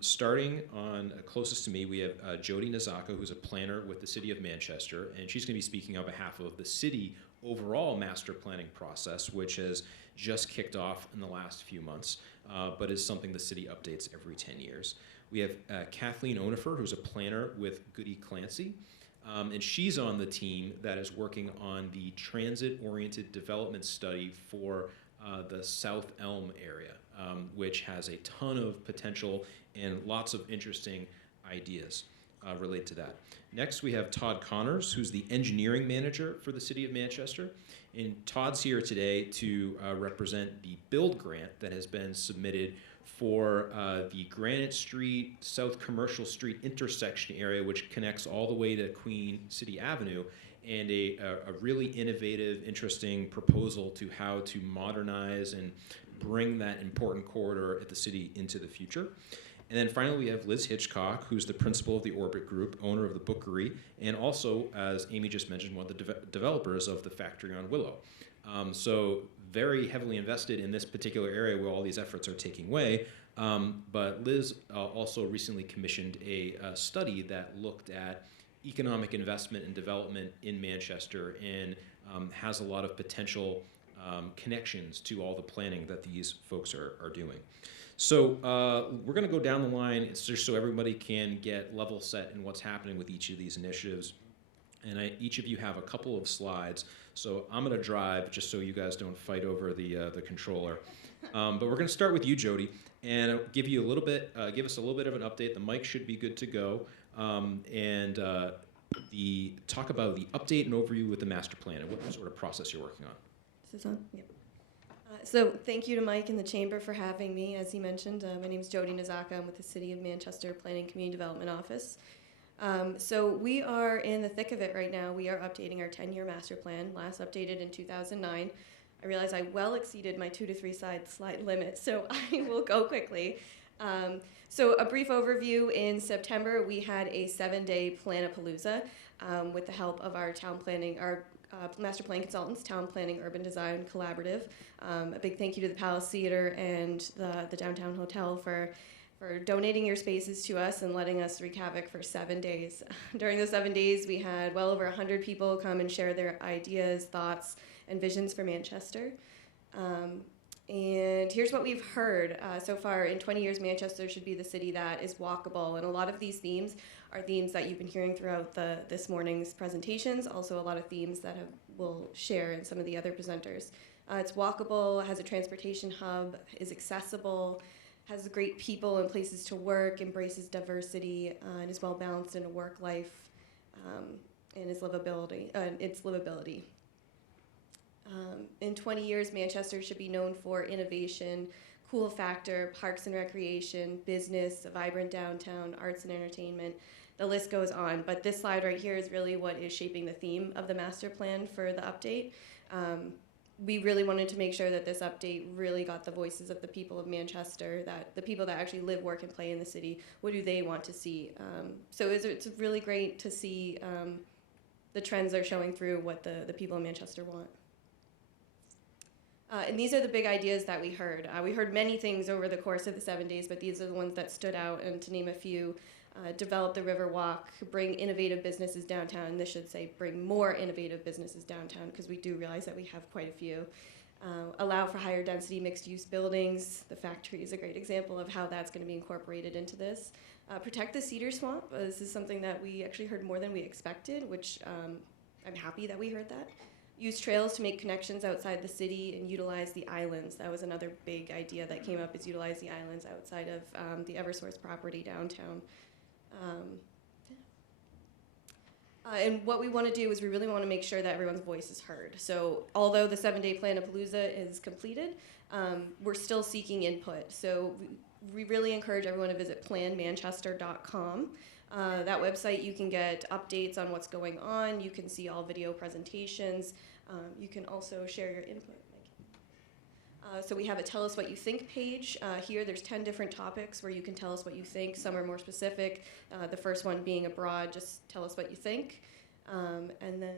starting on closest to me, we have Jody Nazaka, who's a planner with the City of Manchester, and she's going to be speaking on behalf of the city overall master planning process, which has just kicked off in the last few months, but is something the city updates every 10 years. We have Kathleen Onifer, who's a planner with Goody Clancy, and she's on the team that is working on the transit-oriented development study for the South Elm area, which has a ton of potential and lots of interesting ideas related to that. Next, we have Todd Connors, who's the engineering manager for the City of Manchester. And Todd's here today to represent the build grant that has been submitted for the Granite Street, South Commercial Street intersection area, which connects all the way to Queen City Avenue, and a really innovative, interesting proposal to how to modernize and bring that important corridor at the city into the future. And then finally, we have Liz Hitchcock, who's the principal of the Orbit Group, owner of the Bookery, and also, as Amy just mentioned, one of the developers of the Factory on Willow. So very heavily invested in this particular area where all these efforts are taking way. But Liz also recently commissioned a study that looked at economic investment and development in Manchester, and has a lot of potential connections to all the planning that these folks are doing. So we're going to go down the line just so everybody can get level set in what's happening with each of these initiatives. and each of you have a couple of slides. So I'm going to drive just so you guys don't fight over the controller. But we're going to start with you, Jody, and give you a little bit, give us a little bit of an update. The mic should be good to go, and talk about the update and overview with the master plan and what sort of process you're working on. Is this on? Yep. So thank you to Mike and the Chamber for having me. As he mentioned, my name is Jody Nazaka. I'm with the City of Manchester Planning Community Development Office. So we are in the thick of it right now. We are updating our 10-year master plan, last updated in 2009. I realize I well exceeded my 2 to 3 slide limit, so I will go quickly. So a brief overview: in September, we had a 7-day Planapalooza with the help of our town planning, master plan consultants, Town Planning Urban Design Collaborative. A big thank you to the Palace Theater and the Downtown Hotel for donating your spaces to us and letting us wreak havoc for 7 days. During the 7 days, we had well over 100 people come and share their ideas, thoughts, and visions for Manchester. And here's what we've heard so far. In 20 years, Manchester should be the city that is walkable. And a lot of these themes are themes that you've been hearing throughout this morning's presentations, also a lot of themes that we'll share in some of the other presenters. It's walkable, has a transportation hub, is accessible, has great people and places to work, embraces diversity, and is well balanced in a work life, and its livability. In 20 years, Manchester should be known for innovation, cool factor, parks and recreation, business, a vibrant downtown, arts and entertainment. The list goes on, but this slide right here is really what is shaping the theme of the master plan for the update. We really wanted to make sure that this update really got the voices of the people of Manchester, that the people that actually live, work, and play in the city. What do they want to see? So it's really great to see the trends that are showing through what the people in Manchester want. And these are the big ideas that we heard. We heard many things over the course of the 7 days, but these are the ones that stood out. And to name a few, develop the River Walk, bring innovative businesses downtown. And this should say bring more innovative businesses downtown, because we do realize that we have quite a few. Allow for higher density mixed-use buildings. The factory is a great example of how that's going to be incorporated into this. Protect the cedar swamp. This is something that we actually heard more than we expected, which I'm happy that we heard that. Use trails to make connections outside the city and utilize the islands. That was another big idea that came up, is utilize the islands outside of the Eversource property downtown. And what we want to do is we really want to make sure that everyone's voice is heard. So although the 7-day Planapalooza is completed, we're still seeking input. So we really encourage everyone to visit planmanchester.com. That website, you can get updates on what's going on. You can see all video presentations. You can also share your input. So we have a Tell Us What You Think page. Here there's 10 different topics where you can tell us what you think. Some are more specific. The first one being abroad, just tell us what you think. And then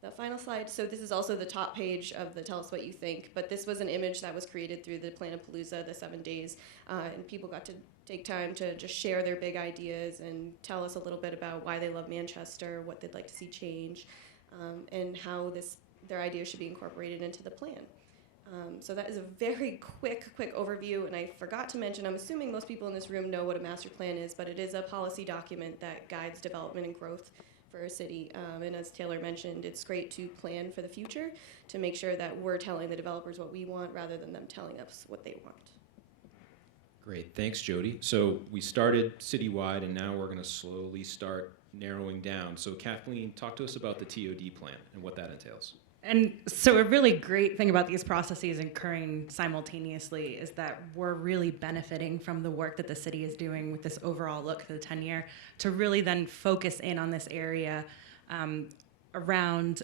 the final slide. So this is also the top page of the Tell Us What You Think, but this was an image that was created through the Planapalooza, the 7 days, and people got to take time to just share their big ideas and tell us a little bit about why they love Manchester, what they'd like to see change, and how their ideas should be incorporated into the plan. So that is a very quick overview, and I forgot to mention, I'm assuming most people in this room know what a master plan is, but it is a policy document that guides development and growth for a city. And as Taylor mentioned, it's great to plan for the future, to make sure that we're telling the developers what we want rather than them telling us what they want. Great, thanks, Jody. So we started citywide, and now we're going to slowly start narrowing down. So Kathleen, talk to us about the TOD plan and what that entails. And so a really great thing about these processes occurring simultaneously is that we're really benefiting from the work that the city is doing with this overall look for the 10-year to really then focus in on this area around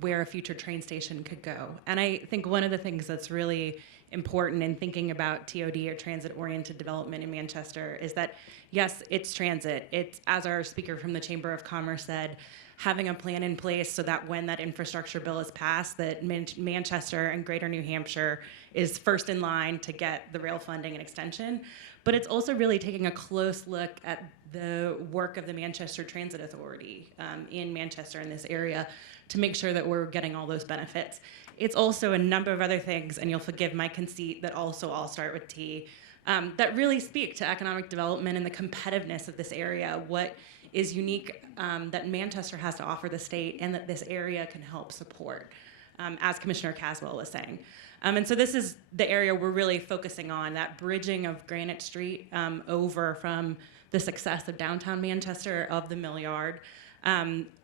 where a future train station could go. And I think one of the things that's really important in thinking about TOD, or transit-oriented development in Manchester, is that, yes, it's transit. It's, as our speaker from the Chamber of Commerce said, having a plan in place so that when that infrastructure bill is passed, that Manchester and Greater New Hampshire is first in line to get the rail funding and extension. But it's also really taking a close look at the work of the Manchester Transit Authority in Manchester, in this area, to make sure that we're getting all those benefits. It's also a number of other things, and you'll forgive my conceit, that also all start with T, that really speak to economic development and the competitiveness of this area. What is unique, that Manchester has to offer the state and that this area can help support, as Commissioner Caswell was saying. And so this is the area we're really focusing on, that bridging of Granite Street over from the success of downtown Manchester, of the Mill Yard.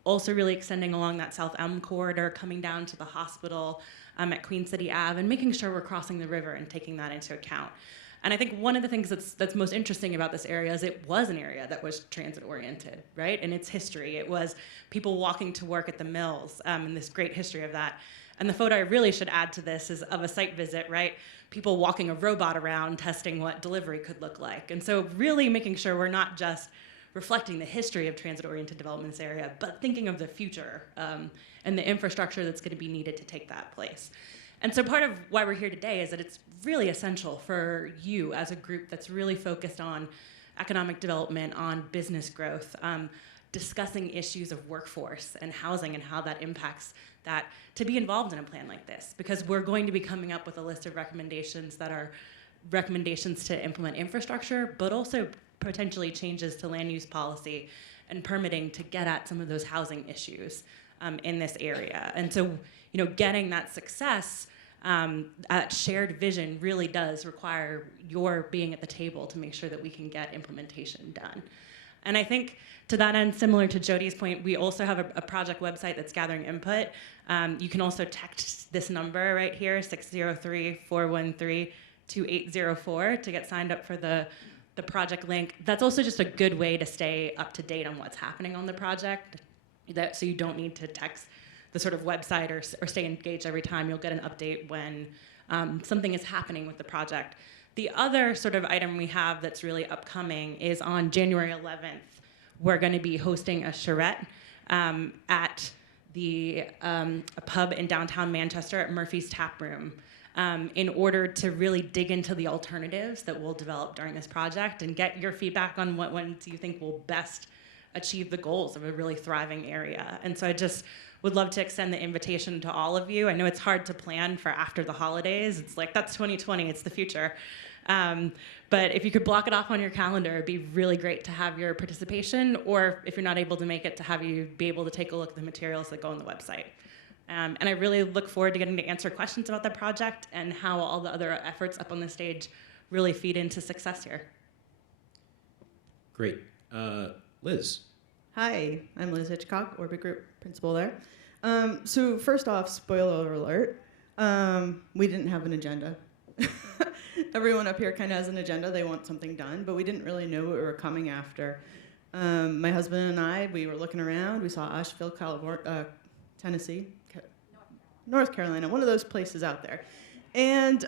Also really extending along that South Elm corridor, coming down to the hospital at Queen City Ave, and making sure we're crossing the river and taking that into account. And I think one of the things that's most interesting about this area is it was an area that was transit-oriented, right? In its history, it was people walking to work at the mills, and this great history of that. And the photo I really should add to this is of a site visit, right? People walking a robot around, testing what delivery could look like. And so really making sure we're not just reflecting the history of transit-oriented development in this area, but thinking of the future and the infrastructure that's going to be needed to take that place. And so part of why we're here today is that it's really essential for you as a group that's really focused on economic development, on business growth, discussing issues of workforce and housing and how that impacts that, to be involved in a plan like this, because we're going to be coming up with a list of recommendations that are recommendations to implement infrastructure, but also potentially changes to land use policy and permitting to get at some of those housing issues in this area. And so, getting that success, that shared vision really does require your being at the table to make sure that we can get implementation done. And I think to that end, similar to Jody's point, we also have a project website that's gathering input. You can also text this number right here, 603-413-2804, to get signed up for the project link. That's also just a good way to stay up to date on what's happening on the project, so you don't need to text the sort of website or stay engaged every time. You'll get an update when something is happening with the project. The other sort of item we have that's really upcoming is on January 11th, we're going to be hosting a charrette at a pub in downtown Manchester at Murphy's Tap Room, in order to really dig into the alternatives that we'll develop during this project and get your feedback on what ones you think will best achieve the goals of a really thriving area. And so I just would love to extend the invitation to all of you. I know it's hard to plan for after the holidays. It's like, that's 2020, it's the future. But if you could block it off on your calendar, it'd be really great to have your participation, or if you're not able to make it, to have you be able to take a look at the materials that go on the website. And I really look forward to getting to answer questions about the project and how all the other efforts up on the stage really feed into success here. Great. Liz. Hi, I'm Liz Hitchcock, Orbit Group principal there. So first off, spoiler alert, we didn't have an agenda. Everyone up here kind of has an agenda. They want something done, but we didn't really know what we were coming after. My husband and I, we were looking around. We saw Asheville, Tennessee, North Carolina, one of those places out there. And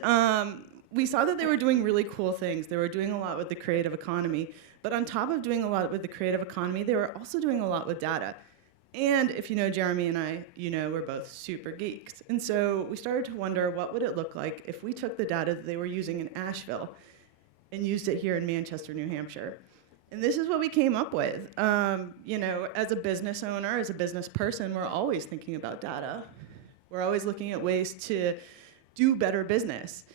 we saw that they were doing really cool things. They were doing a lot with the creative economy. But on top of doing a lot with the creative economy, they were also doing a lot with data. And if you know Jeremy and I, we're both super geeks. And so we started to wonder, what would it look like if we took the data that they were using in Asheville and used it here in Manchester, New Hampshire? And this is what we came up with. As a business owner, as a business person, we're always thinking about data. We're always looking at ways to do better business.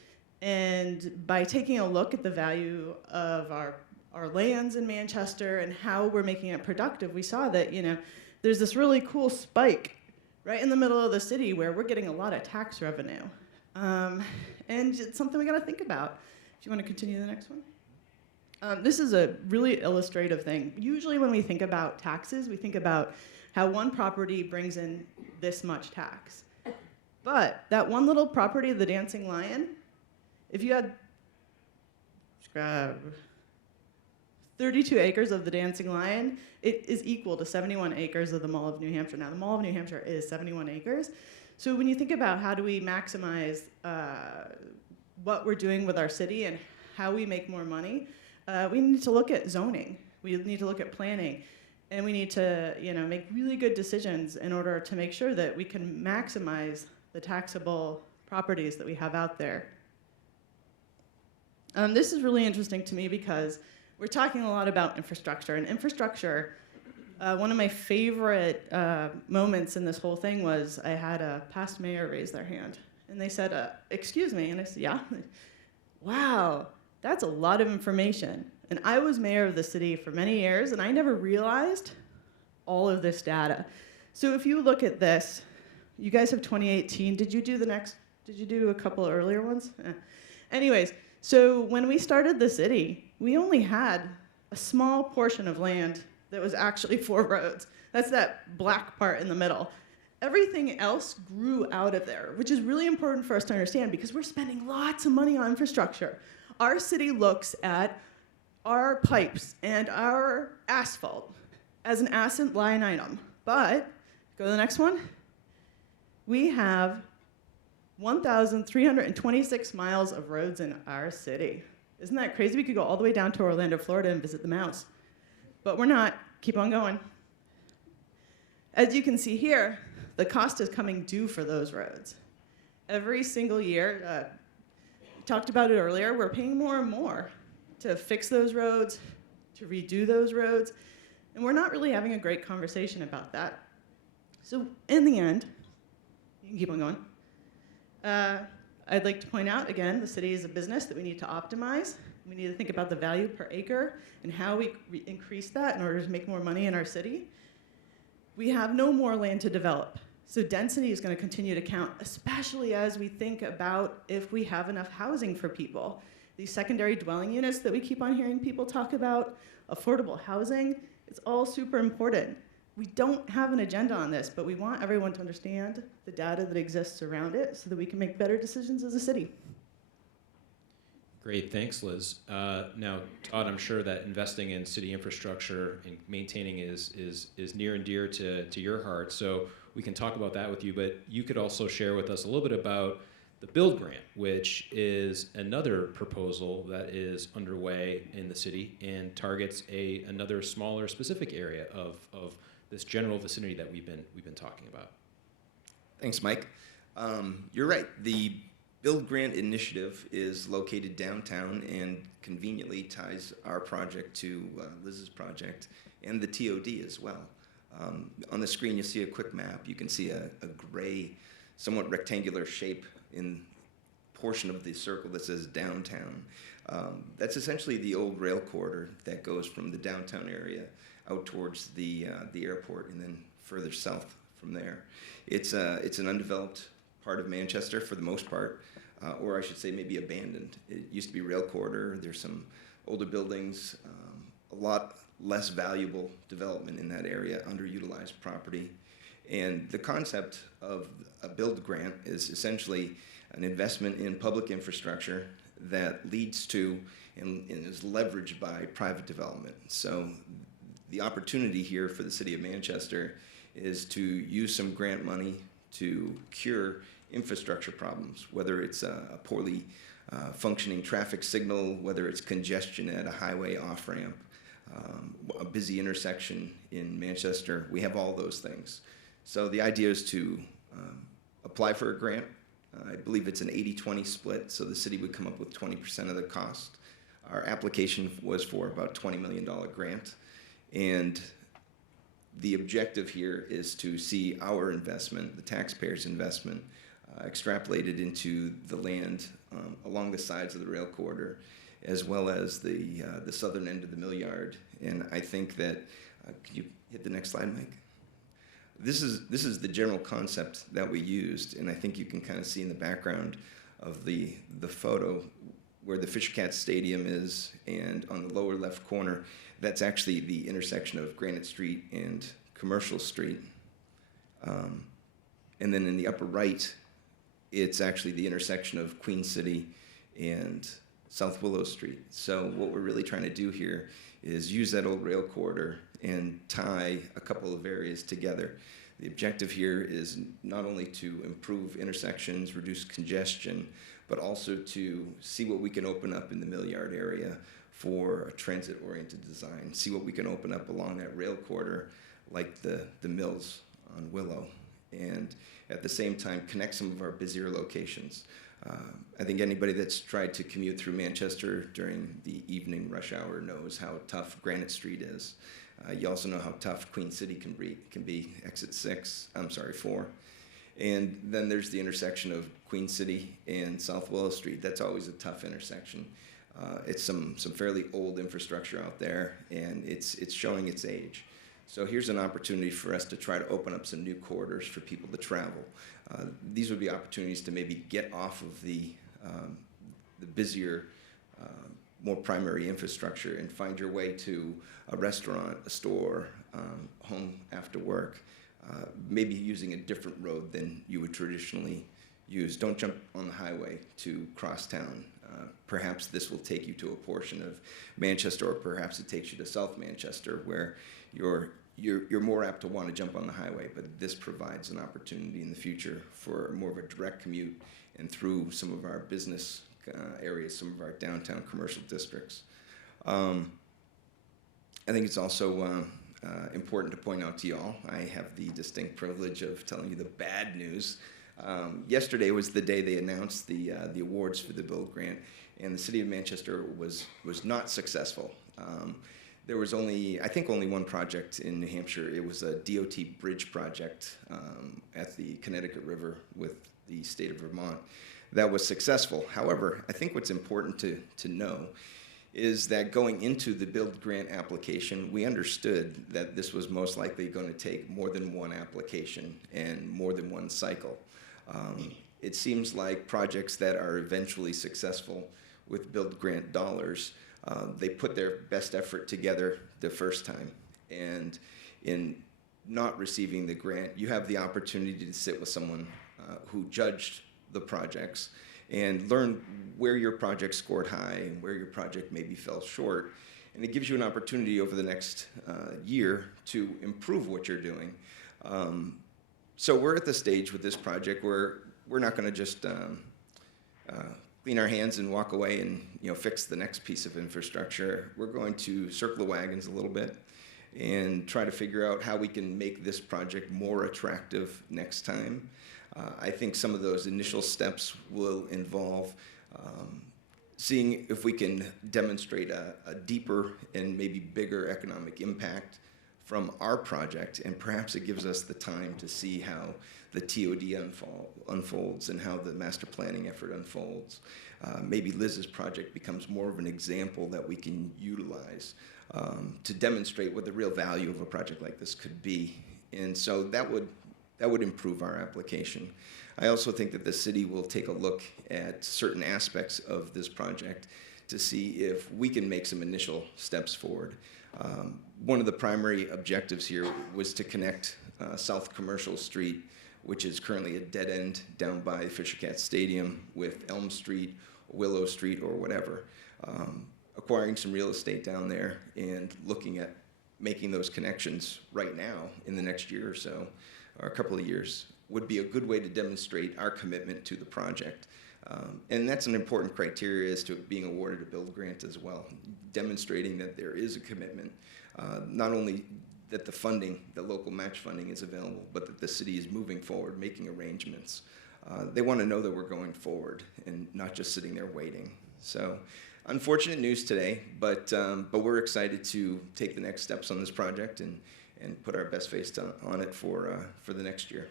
And by taking a look at the value of our lands in Manchester and how we're making it productive, we saw that, there's this really cool spike right in the middle of the city where we're getting a lot of tax revenue. And it's something we got to think about. Do you want to continue the next one? This is a really illustrative thing. Usually when we think about taxes, we think about how one property brings in this much tax. But that one little property, the Dancing Lion, if you had 32 acres of the Dancing Lion, it is equal to 71 acres of the Mall of New Hampshire. Now, the Mall of New Hampshire is 71 acres. So when you think about how do we maximize what we're doing with our city and how we make more money, we need to look at zoning. We need to look at planning. And we need to make really good decisions in order to make sure that we can maximize the taxable properties that we have out there. This is really interesting to me because we're talking a lot about infrastructure. And infrastructure, one of my favorite moments in this whole thing was I had a past mayor raise their hand. And they said, excuse me. And I said, yeah. Wow, that's a lot of information. And I was mayor of the city for many years, and I never realized all of this data. So if you look at this, you guys have 2018. Did you do a couple earlier ones? Anyways, so when we started the city, we only had a small portion of land that was actually for roads. That's that black part in the middle. Everything else grew out of there, which is really important for us to understand because we're spending lots of money on infrastructure. Our city looks at our pipes and our asphalt as an asset line item. But, go to the next one. We have 1,326 miles of roads in our city. Isn't that crazy? We could go all the way down to Orlando, Florida and visit the mouse. But we're not. Keep on going. As you can see here, the cost is coming due for those roads. Every single year, we talked about it earlier, we're paying more and more to fix those roads, to redo those roads, and we're not really having a great conversation about that. So in the end, you can keep on going. I'd like to point out, again, the city is a business that we need to optimize. We need to think about the value per acre and how we increase that in order to make more money in our city. We have no more land to develop. So density is going to continue to count, especially as we think about if we have enough housing for people. These secondary dwelling units that we keep on hearing people talk about, affordable housing, it's all super important. We don't have an agenda on this, but we want everyone to understand the data that exists around it so that we can make better decisions as a city. Great, thanks, Liz. Now, Todd, I'm sure that investing in city infrastructure and maintaining is near and dear to your heart, so we can talk about that with you, but you could also share with us a little bit about the Build Grant, which is another proposal that is underway in the city and targets another smaller specific area of this general vicinity that we've been talking about. Thanks, Mike. You're right. The Build Grant initiative is located downtown and conveniently ties our project to Liz's project and the TOD as well. On the screen, you'll see a quick map. You can see a gray, somewhat rectangular shape in portion of the circle that says downtown. That's essentially the old rail corridor that goes from the downtown area out towards the airport and then further south from there. It's an undeveloped part of Manchester for the most part, or I should say maybe abandoned. It used to be rail corridor. There's some older buildings, a lot less valuable development in that area, underutilized property. And the concept of a Build Grant is essentially an investment in public infrastructure that leads to and is leveraged by private development. So the opportunity here for the city of Manchester is to use some grant money to cure infrastructure problems, whether it's a poorly functioning traffic signal, whether it's congestion at a highway off-ramp, a busy intersection in Manchester. We have all those things. So the idea is to apply for a grant. I believe it's an 80-20 split, so the city would come up with 20% of the cost. Our application was for about $20 million grant, and the objective here is to see our investment, the taxpayers' investment, extrapolated into the land along the sides of the rail corridor, as well as the southern end of the mill yard. And I think that, could you hit the next slide, Mike? This is the general concept that we used, and I think you can kind of see in the background of the photo where the Fisher-Cat Stadium is, and on the lower left corner, that's actually the intersection of Granite Street and Commercial Street. And then in the upper right, it's actually the intersection of Queen City and South Willow Street. So what we're really trying to do here is use that old rail corridor and tie a couple of areas together. The objective here is not only to improve intersections, reduce congestion, but also to see what we can open up in the mill yard area for a transit-oriented design, see what we can open up along that rail corridor, like the mills on Willow, and at the same time connect some of our busier locations. I think anybody that's tried to commute through Manchester during the evening rush hour knows how tough Granite Street is. You also know how tough Queen City can be, exit 4. And then there's the intersection of Queen City and South Willow Street. That's always a tough intersection. It's some fairly old infrastructure out there, and it's showing its age. So here's an opportunity for us to try to open up some new corridors for people to travel. These would be opportunities to maybe get off of the busier, more primary infrastructure and find your way to a restaurant, a store, home after work, maybe using a different road than you would traditionally use. Don't jump on the highway to cross town. Perhaps this will take you to a portion of Manchester, or perhaps it takes you to South Manchester, where you're more apt to want to jump on the highway, but this provides an opportunity in the future for more of a direct commute and through some of our business areas, some of our downtown commercial districts. I think it's also important to point out to you all, I have the distinct privilege of telling you the bad news. Yesterday was the day they announced the awards for the Build Grant, and the City of Manchester was not successful. There was only one project in New Hampshire. It was a DOT bridge project at the Connecticut River with the state of Vermont that was successful. However, I think what's important to know is that going into the Build Grant application, we understood that this was most likely going to take more than one application and more than one cycle. It seems like projects that are eventually successful with Build Grant dollars, they put their best effort together the first time. And in not receiving the grant, you have the opportunity to sit with someone who judged the projects and learn where your project scored high and where your project maybe fell short. And it gives you an opportunity over the next year to improve what you're doing. So we're at the stage with this project where we're not going to just clean our hands and walk away and fix the next piece of infrastructure. We're going to circle the wagons a little bit and try to figure out how we can make this project more attractive next time. I think some of those initial steps will involve seeing if we can demonstrate a deeper and maybe bigger economic impact from our project, and perhaps it gives us the time to see how the TOD unfolds and how the master planning effort unfolds. Maybe Liz's project becomes more of an example that we can utilize to demonstrate what the real value of a project like this could be. And so that would improve our application. I also think that the city will take a look at certain aspects of this project to see if we can make some initial steps forward. One of the primary objectives here was to connect South Commercial Street, which is currently a dead end down by Fisher Cat Stadium, with Elm Street, Willow Street, or whatever. Acquiring some real estate down there and looking at making those connections right now in the next year or so, or a couple of years, would be a good way to demonstrate our commitment to the project. And that's an important criteria as to being awarded a Build Grant as well, demonstrating that there is a commitment, not only that the local match funding is available, but that the city is moving forward, making arrangements. They want to know that we're going forward and not just sitting there waiting. So unfortunate news today, but we're excited to take the next steps on this project and put our best face on it for the next year.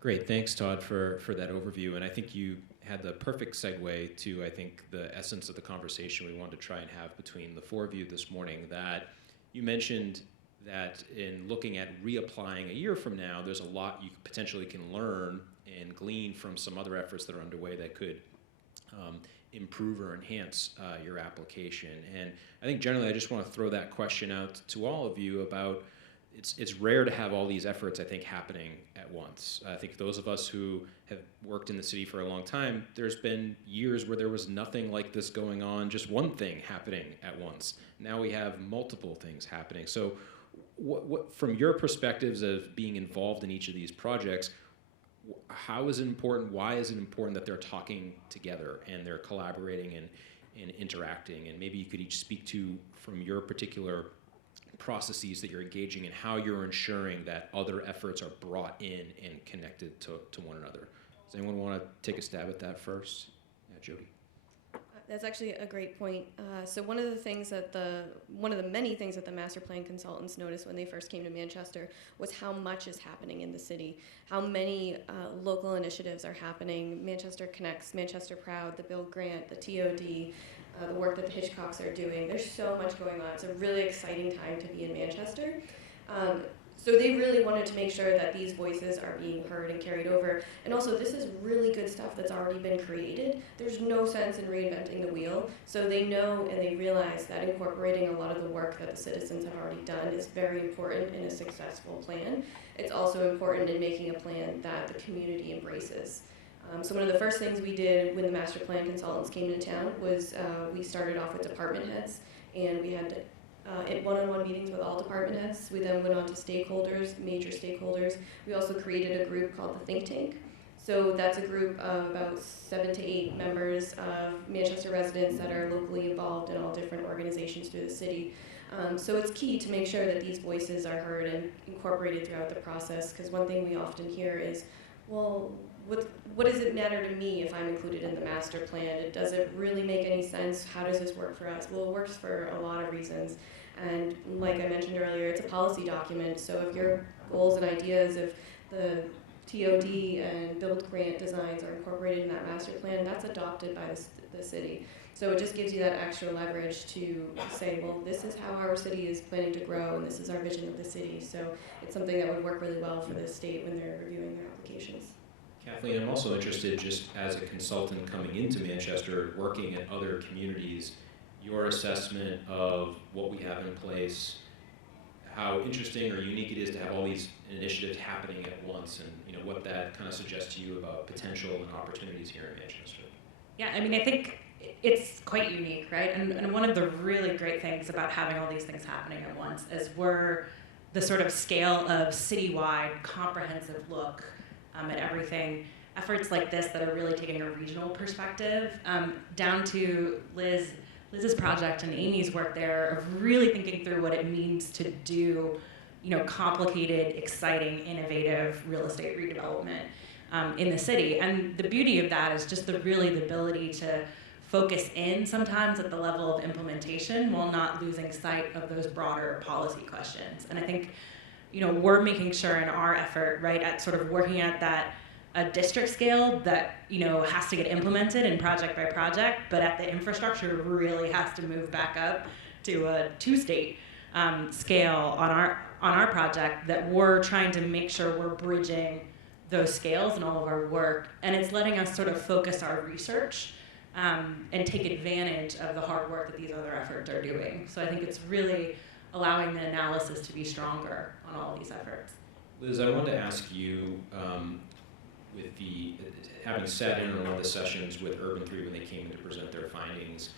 Great, thanks Todd for that overview, and I think you had the perfect segue to, I think, the essence of the conversation we wanted to try and have between the four of you this morning. That you mentioned that in looking at reapplying a year from now, there's a lot you potentially can learn and glean from some other efforts that are underway that could improve or enhance your application. And I think generally I just want to throw that question out to all of you about it's rare to have all these efforts, I think, happening at once. I think those of us who have worked in the city for a long time, there's been years where there was nothing like this going on, just one thing happening at once. Now we have multiple things happening. So what from your perspectives of being involved in each of these projects, how is it important, why is it important that they're talking together and they're collaborating and interacting? And maybe you could each speak to, from your particular processes that you're engaging in, how you're ensuring that other efforts are brought in and connected to one another. Does anyone want to take a stab at that first? Yeah, Jody. That's actually a great point. So one of the many things that the master plan consultants noticed when they first came to Manchester was how much is happening in the city, how many local initiatives are happening. Manchester Connects, Manchester Proud, the Build Grant, the TOD, the work that the Hitchcocks are doing. There's so much going on. It's a really exciting time to be in Manchester. So they really wanted to make sure that these voices are being heard and carried over. And also, this is really good stuff that's already been created. There's no sense in reinventing the wheel. So they know and they realize that incorporating a lot of the work that the citizens have already done is very important in a successful plan. It's also important in making a plan that the community embraces. So one of the first things we did when the master plan consultants came into town was we started off with department heads, and we had one-on-one meetings with all department heads. We then went on to stakeholders, major stakeholders. We also created a group called the Think Tank. So that's a group of about 7 to 8 members of Manchester residents that are locally involved in all different organizations through the city. So it's key to make sure that these voices are heard and incorporated throughout the process, because one thing we often hear is, well, what does it matter to me if I'm included in the master plan? Does it really make any sense? How does this work for us? Well, it works for a lot of reasons. And like I mentioned earlier, it's a policy document. So if your goals and ideas of the TOD and Build Grant designs are incorporated in that master plan, that's adopted by the city. So it just gives you that extra leverage to say, well, this is how our city is planning to grow, and this is our vision of the city. So it's something that would work really well for the state when they're reviewing their applications. Kathleen, I'm also interested, just as a consultant coming into Manchester, working at other communities, your assessment of what we have in place, how interesting or unique it is to have all these initiatives happening at once, and what that kind of suggests to you about potential and opportunities here in Manchester. Yeah, I mean, I think it's quite unique, right? And one of the really great things about having all these things happening at once is we're the sort of scale of citywide, comprehensive look at everything. Efforts like this that are really taking a regional perspective, down to Liz's project and Amy's work there of really thinking through what it means to do, complicated, exciting, innovative real estate redevelopment in the city. And the beauty of that is just the ability to focus in sometimes at the level of implementation while not losing sight of those broader policy questions. And I think, we're making sure in our effort, right, at sort of working at that district scale that, has to get implemented in project by project, but at the infrastructure really has to move back up to a 2-state scale on our project, that we're trying to make sure we're bridging those scales in all of our work. And it's letting us sort of focus our research and take advantage of the hard work that these other efforts are doing. So I think it's really allowing the analysis to be stronger on all of these efforts. Liz, I wanted to ask you, with having sat in on one of the sessions with Urban 3 when they came in to present their findings,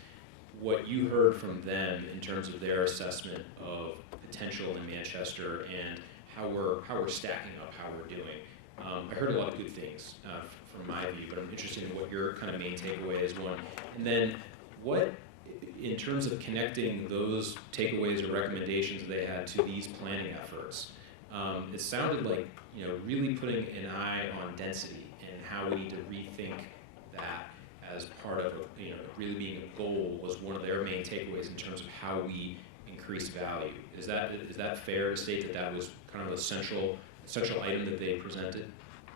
what you heard from them in terms of their assessment of potential in Manchester and how we're stacking up, how we're doing. I heard a lot of good things from my view, but I'm interested in what your kind of main takeaway is, one. And then what, in terms of connecting those takeaways or recommendations they had to these planning efforts, it sounded like, really putting an eye on density and how we need to rethink that as part of, really being a goal was one of their main takeaways in terms of how we increase value. Is that fair to state that was kind of a central item that they presented?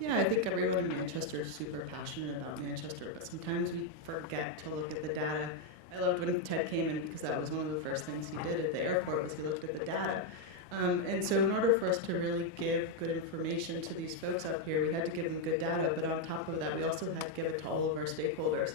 Yeah, I think everyone in Manchester is super passionate about Manchester, but sometimes we forget to look at the data. I loved when Ted came in because that was one of the first things he did at the airport was he looked at the data. And so in order for us to really give good information to these folks up here, we had to give them good data, but on top of that, we also had to give it to all of our stakeholders.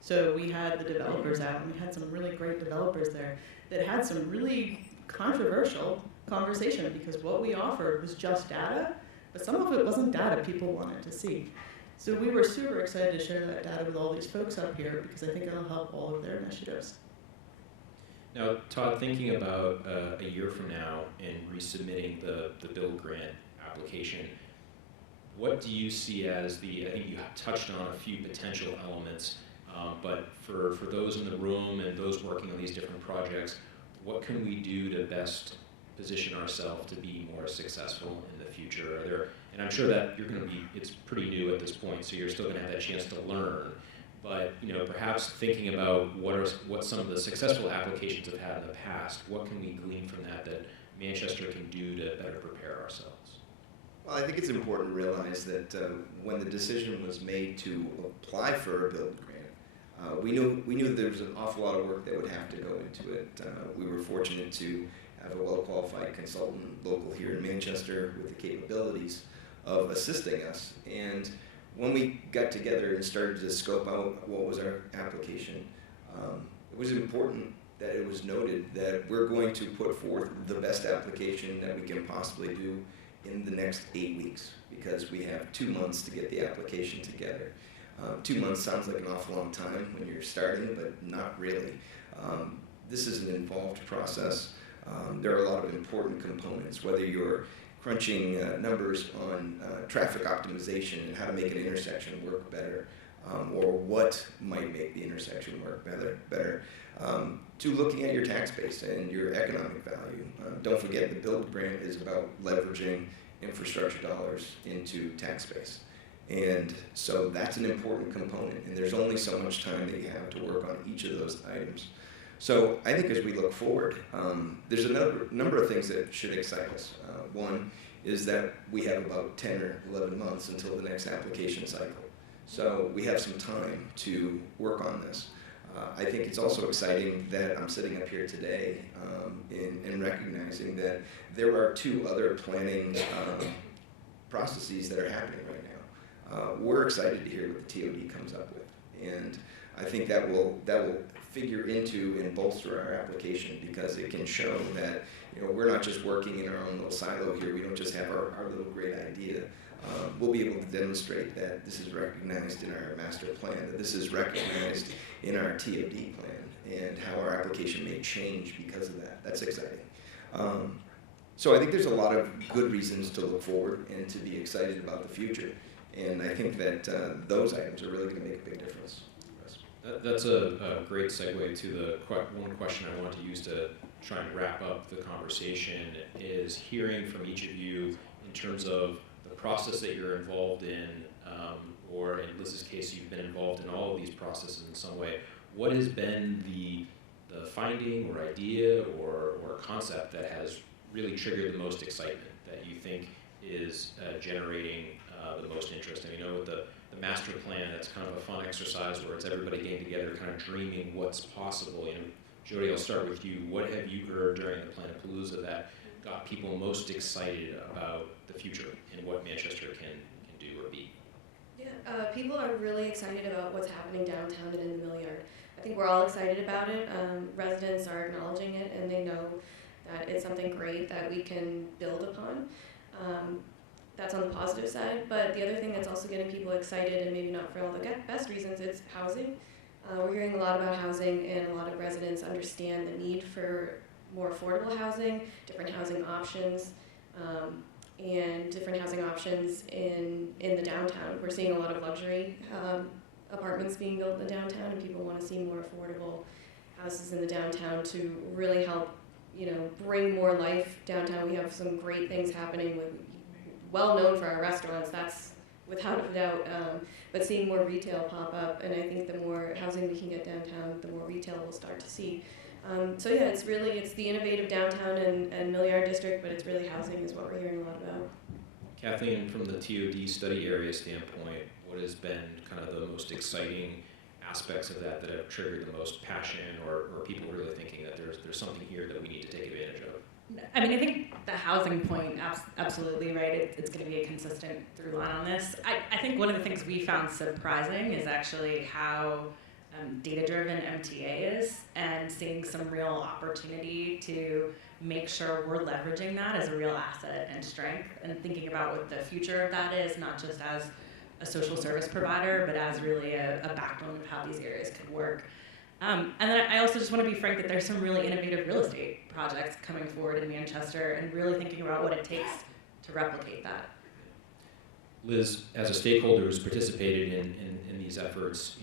So we had the developers out, and we had some really great developers there that had some really controversial conversation because what we offered was just data, but some of it wasn't data people wanted to see. So we were super excited to share that data with all these folks up here because I think it'll help all of their initiatives. Now, Todd, thinking about a year from now and resubmitting the Build Grant application, what do you see as I think you touched on a few potential elements, but for those in the room and those working on these different projects, what can we do to best position ourselves to be more successful in the future? And I'm sure that it's pretty new at this point, so you're still going to have that chance to learn. but perhaps thinking about what some of the successful applications have had in the past, what can we glean from that Manchester can do to better prepare ourselves? Well, I think it's important to realize that when the decision was made to apply for a build grant, we knew that there was an awful lot of work that would have to go into it. We were fortunate to have a well-qualified consultant local here in Manchester with the capabilities of assisting us. And when we got together and started to scope out what was our application, it was important that it was noted that we're going to put forth the best application that we can possibly do in the next 8 weeks, because we have 2 months to get the application together. 2 months sounds like an awful long time when you're starting, but not really. This is an involved process. There are a lot of important components, whether you're crunching numbers on traffic optimization and how to make an intersection work better, or what might make the intersection work better, to looking at your tax base and your economic value. Don't forget, the build grant is about leveraging infrastructure dollars into tax base. And so that's an important component, and there's only so much time that you have to work on each of those items. So I think as we look forward, there's a number of things that should excite us. One is that we have about 10 or 11 months until the next application cycle. So we have some time to work on this. I think it's also exciting that I'm sitting up here today in recognizing that there are 2 other planning processes that are happening right now. We're excited to hear what the TOD comes up with, and I think that will figure into and bolster our application, because it can show that we're not just working in our own little silo here. We don't just have our little great idea. We'll be able to demonstrate that this is recognized in our master plan, that this is recognized in our TOD plan, and how our application may change because of that. That's exciting. So I think there's a lot of good reasons to look forward and to be excited about the future. And I think that those items are really going to make a big difference. That's a great segue to the one question I want to use to try and wrap up the conversation, is hearing from each of you in terms of the process that you're involved in, or in Liz's case, you've been involved in all of these processes in some way. What has been the finding or idea or concept that has really triggered the most excitement, that you think is generating the most interest? I mean, with the master plan, that's kind of a fun exercise where it's everybody getting together, kind of dreaming what's possible. Jody, I'll start with you. What have you heard during the Planapalooza that got people most excited about the future and what Manchester can do or be? Yeah, people are really excited about what's happening downtown and in the Mill Yard. I think we're all excited about it. Residents are acknowledging it, and they know that it's something great that we can build upon. That's on the positive side, but the other thing that's also getting people excited, and maybe not for all the best reasons, is housing. We're hearing a lot about housing, and a lot of residents understand the need for more affordable housing, different housing options, and different housing options in the downtown. We're seeing a lot of luxury apartments being built in the downtown, and people want to see more affordable houses in the downtown to really help, bring more life downtown. We have some great things happening well known for our restaurants, that's without a doubt, but seeing more retail pop up, and I think the more housing we can get downtown, the more retail we'll start to see. So yeah, it's the innovative downtown and Mill Yard district, but it's really housing is what we're hearing a lot about. Kathleen, from the TOD study area standpoint, what has been kind of the most exciting aspects of that have triggered the most passion, or people really thinking that there's something here that we need to take advantage of? I mean, I think the housing point, absolutely right. It's going to be a consistent through line on this. I think one of the things we found surprising is actually how data-driven MTA is, and seeing some real opportunity to make sure we're leveraging that as a real asset and strength, and thinking about what the future of that is, not just as a social service provider, but as really a backbone of how these areas could work. And then I also just want to be frank that there's some really innovative real estate projects coming forward in Manchester, and really thinking about what it takes to replicate that. Liz, as a stakeholder who's participated in these efforts,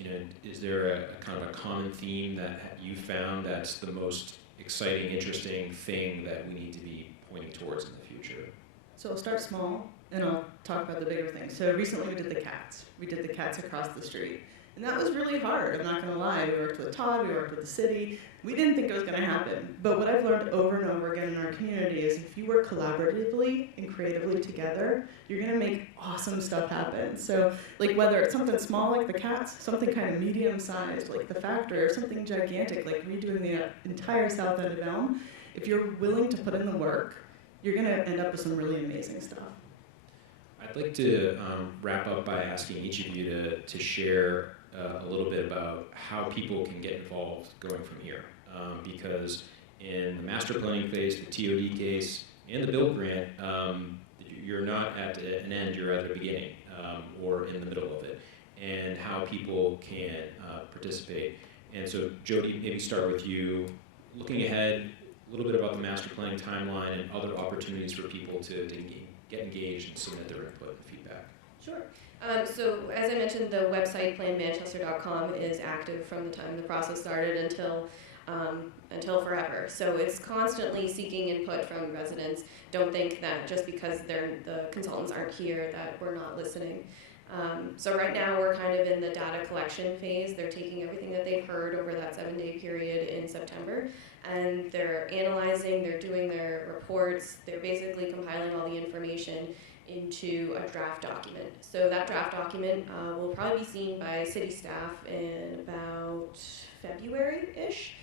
is there a kind of a common theme that you found that's the most exciting, interesting thing that we need to be pointing towards in the future? So I'll start small, and I'll talk about the bigger things. So recently we did the cats. We did the cats across the street. And that was really hard, I'm not gonna lie. We worked with Tod, we worked with the city. We didn't think it was gonna happen. But what I've learned over and over again in our community is if you work collaboratively and creatively together, you're gonna make awesome stuff happen. So like whether it's something small like the cats, something kind of medium sized like the factory, or something gigantic like redoing the entire south end of Elm, if you're willing to put in the work, you're gonna end up with some really amazing stuff. I'd like to wrap up by asking each of you to share a little bit about how people can get involved going from here. Because in the master planning phase, the TOD case, and the build grant, you're not at an end, you're at the beginning or in the middle of it, and how people can participate. And so Jody, maybe start with you, looking ahead, a little bit about the master planning timeline and other opportunities for people to get engaged and submit their input and feedback. Sure. So as I mentioned, the website planmanchester.com is active from the time the process started until forever. So it's constantly seeking input from residents. Don't think that just because the consultants aren't here that we're not listening. So right now we're kind of in the data collection phase. They're taking everything that they've heard over that 7-day period in September, and they're analyzing, they're doing their reports, they're basically compiling all the information into a draft document. So that draft document will probably be seen by city staff in about February-ish.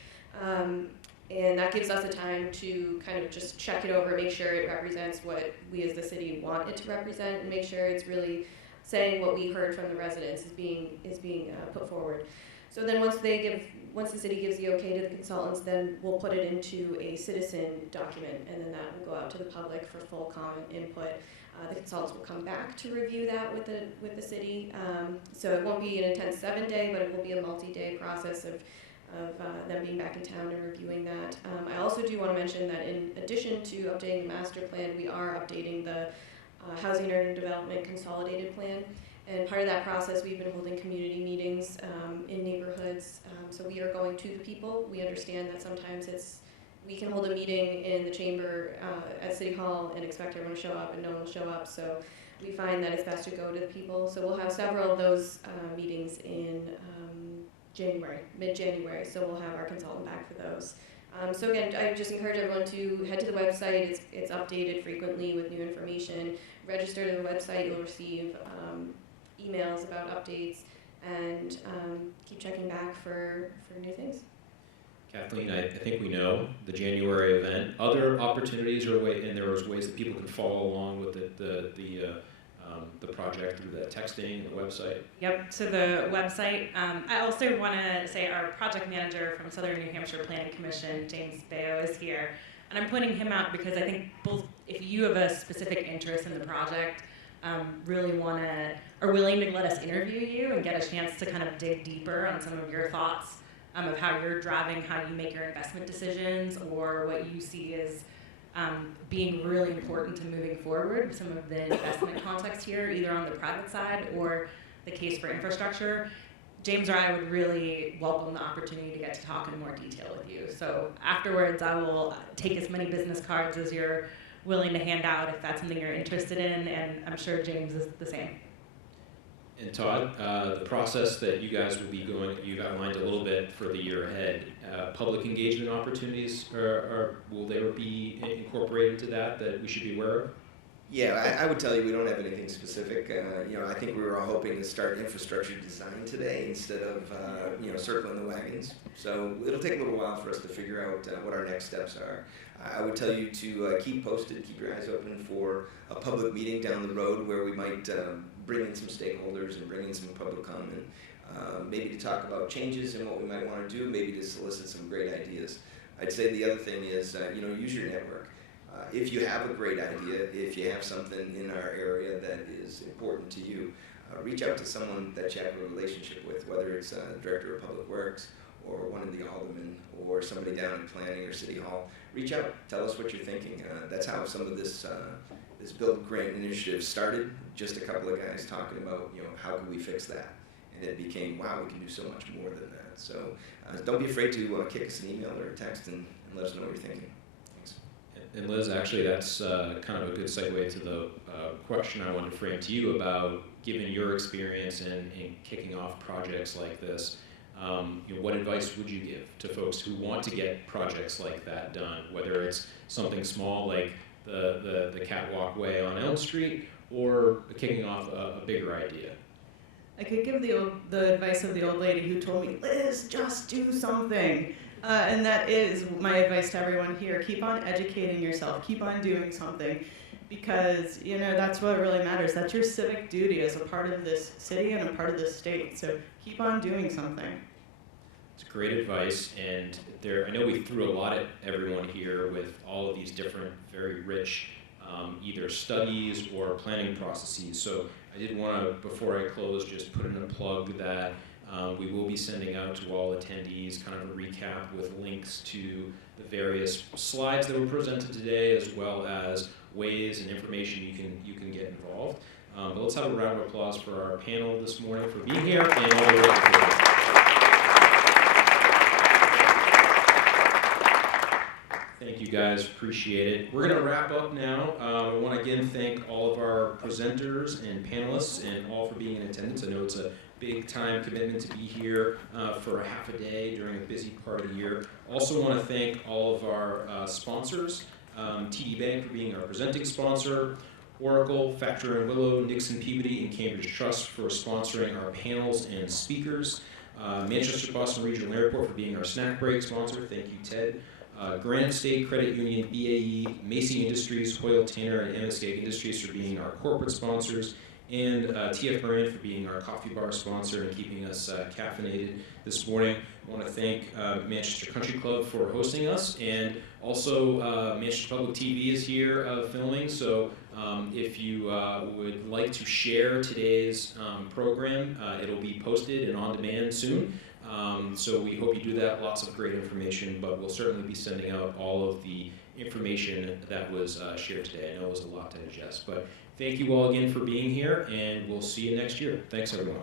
And that gives us a time to kind of just check it over, make sure it represents what we as the city want it to represent, and make sure it's really saying what we heard from the residents is being put forward. So then once the city gives the okay to the consultants, then we'll put it into a citizen document, and then that will go out to the public for full comment input. The consultants will come back to review that with the city. So it won't be an intense 7-day, but it will be a multi-day process of them being back in town and reviewing that. I also do want to mention that in addition to updating the master plan, we are updating the Housing and Urban Development Consolidated Plan. And part of that process, we've been holding community meetings in neighborhoods. So we are going to the people. We understand that sometimes we can hold a meeting in the chamber at City Hall and expect everyone to show up, and no one will show up. So we find that it's best to go to the people. So we'll have several of those meetings in January, mid-January. So we'll have our consultant back for those. So again, I just encourage everyone to head to the website. It's updated frequently with new information. Register to the website. You'll receive emails about updates, and keep checking back for new things. Kathleen, I think we know the January event. Other opportunities or and there was ways that people can follow along with the project through the texting, the website. Yep, so the website. I also want to say our project manager from Southern New Hampshire Planning Commission, James Bayo, is here. And I'm pointing him out because I think both, if you have a specific interest in the project, really are willing to let us interview you and get a chance to kind of dig deeper on some of your thoughts of how you're driving, how you make your investment decisions, or what you see as being really important to moving forward, some of the investment context here, either on the private side or the case for infrastructure. James or I would really welcome the opportunity to get to talk in more detail with you. So afterwards, I will take as many business cards as you're willing to hand out if that's something you're interested in, and I'm sure James is the same. And Tod, the process that you guys will be going, you've outlined a little bit for the year ahead. Public engagement opportunities, will there be incorporated into that we should be aware of? Yeah, I would tell you we don't have anything specific. I think we were all hoping to start infrastructure design today instead of circling the wagons. So it'll take a little while for us to figure out what our next steps are. I would tell you to keep posted, keep your eyes open for a public meeting down the road where we might bring in some stakeholders and bring in some public comment, maybe to talk about changes and what we might want to do, maybe to solicit some great ideas. I'd say the other thing is, use your network. If you have a great idea, if you have something in our area that is important to you, reach out to someone that you have a relationship with, whether it's a director of public works or one of the aldermen or somebody down in planning or city hall. Reach out, tell us what you're thinking. That's how some of this build grant initiative started. Just a couple of guys talking about, how can we fix that? And it became, wow, we can do so much more than that. So don't be afraid to kick us an email or a text and let us know what you're thinking. And Liz, actually, that's kind of a good segue to the question I wanted to frame to you about, given your experience in kicking off projects like this, what advice would you give to folks who want to get projects like that done, whether it's something small like the catwalk way on Elm Street, or kicking off a bigger idea? I could give the advice of the old lady who told me, Liz, just do something. And that is my advice to everyone here. Keep on educating yourself. Keep on doing something. Because, that's what really matters. That's your civic duty as a part of this city and a part of this state. So keep on doing something. It's great advice, and I know we threw a lot at everyone here with all of these different, very rich, either studies or planning processes. So I did want to, before I close, just put in a plug that we will be sending out to all attendees kind of a recap with links to the various slides that were presented today, as well as ways and information you can get involved. But let's have a round of applause for our panel this morning for being here and all the work. Thank you guys, appreciate it. We're going to wrap up now. I want to again thank all of our presenters and panelists and all for being in attendance. I know it's a big time commitment to be here for a half a day during a busy part of the year. Also want to thank all of our sponsors, TD Bank for being our presenting sponsor, Oracle, Factor & Willow, Nixon Peabody, and Cambridge Trust for sponsoring our panels and speakers, Manchester Boston Regional Airport for being our snack break sponsor. Thank you, Ted. Granite State Credit Union, BAE, Macy Industries, Hoyle Tanner, and MSK Industries for being our corporate sponsors, and TF Brand for being our coffee bar sponsor and keeping us caffeinated this morning. I want to thank Manchester Country Club for hosting us, and also Manchester Public TV is here filming, so if you would like to share today's program, it'll be posted and on demand soon. So we hope you do that. Lots of great information, but we'll certainly be sending out all of the information that was shared today. I know it was a lot to digest, but thank you all again for being here, and we'll see you next year. Thanks, everyone.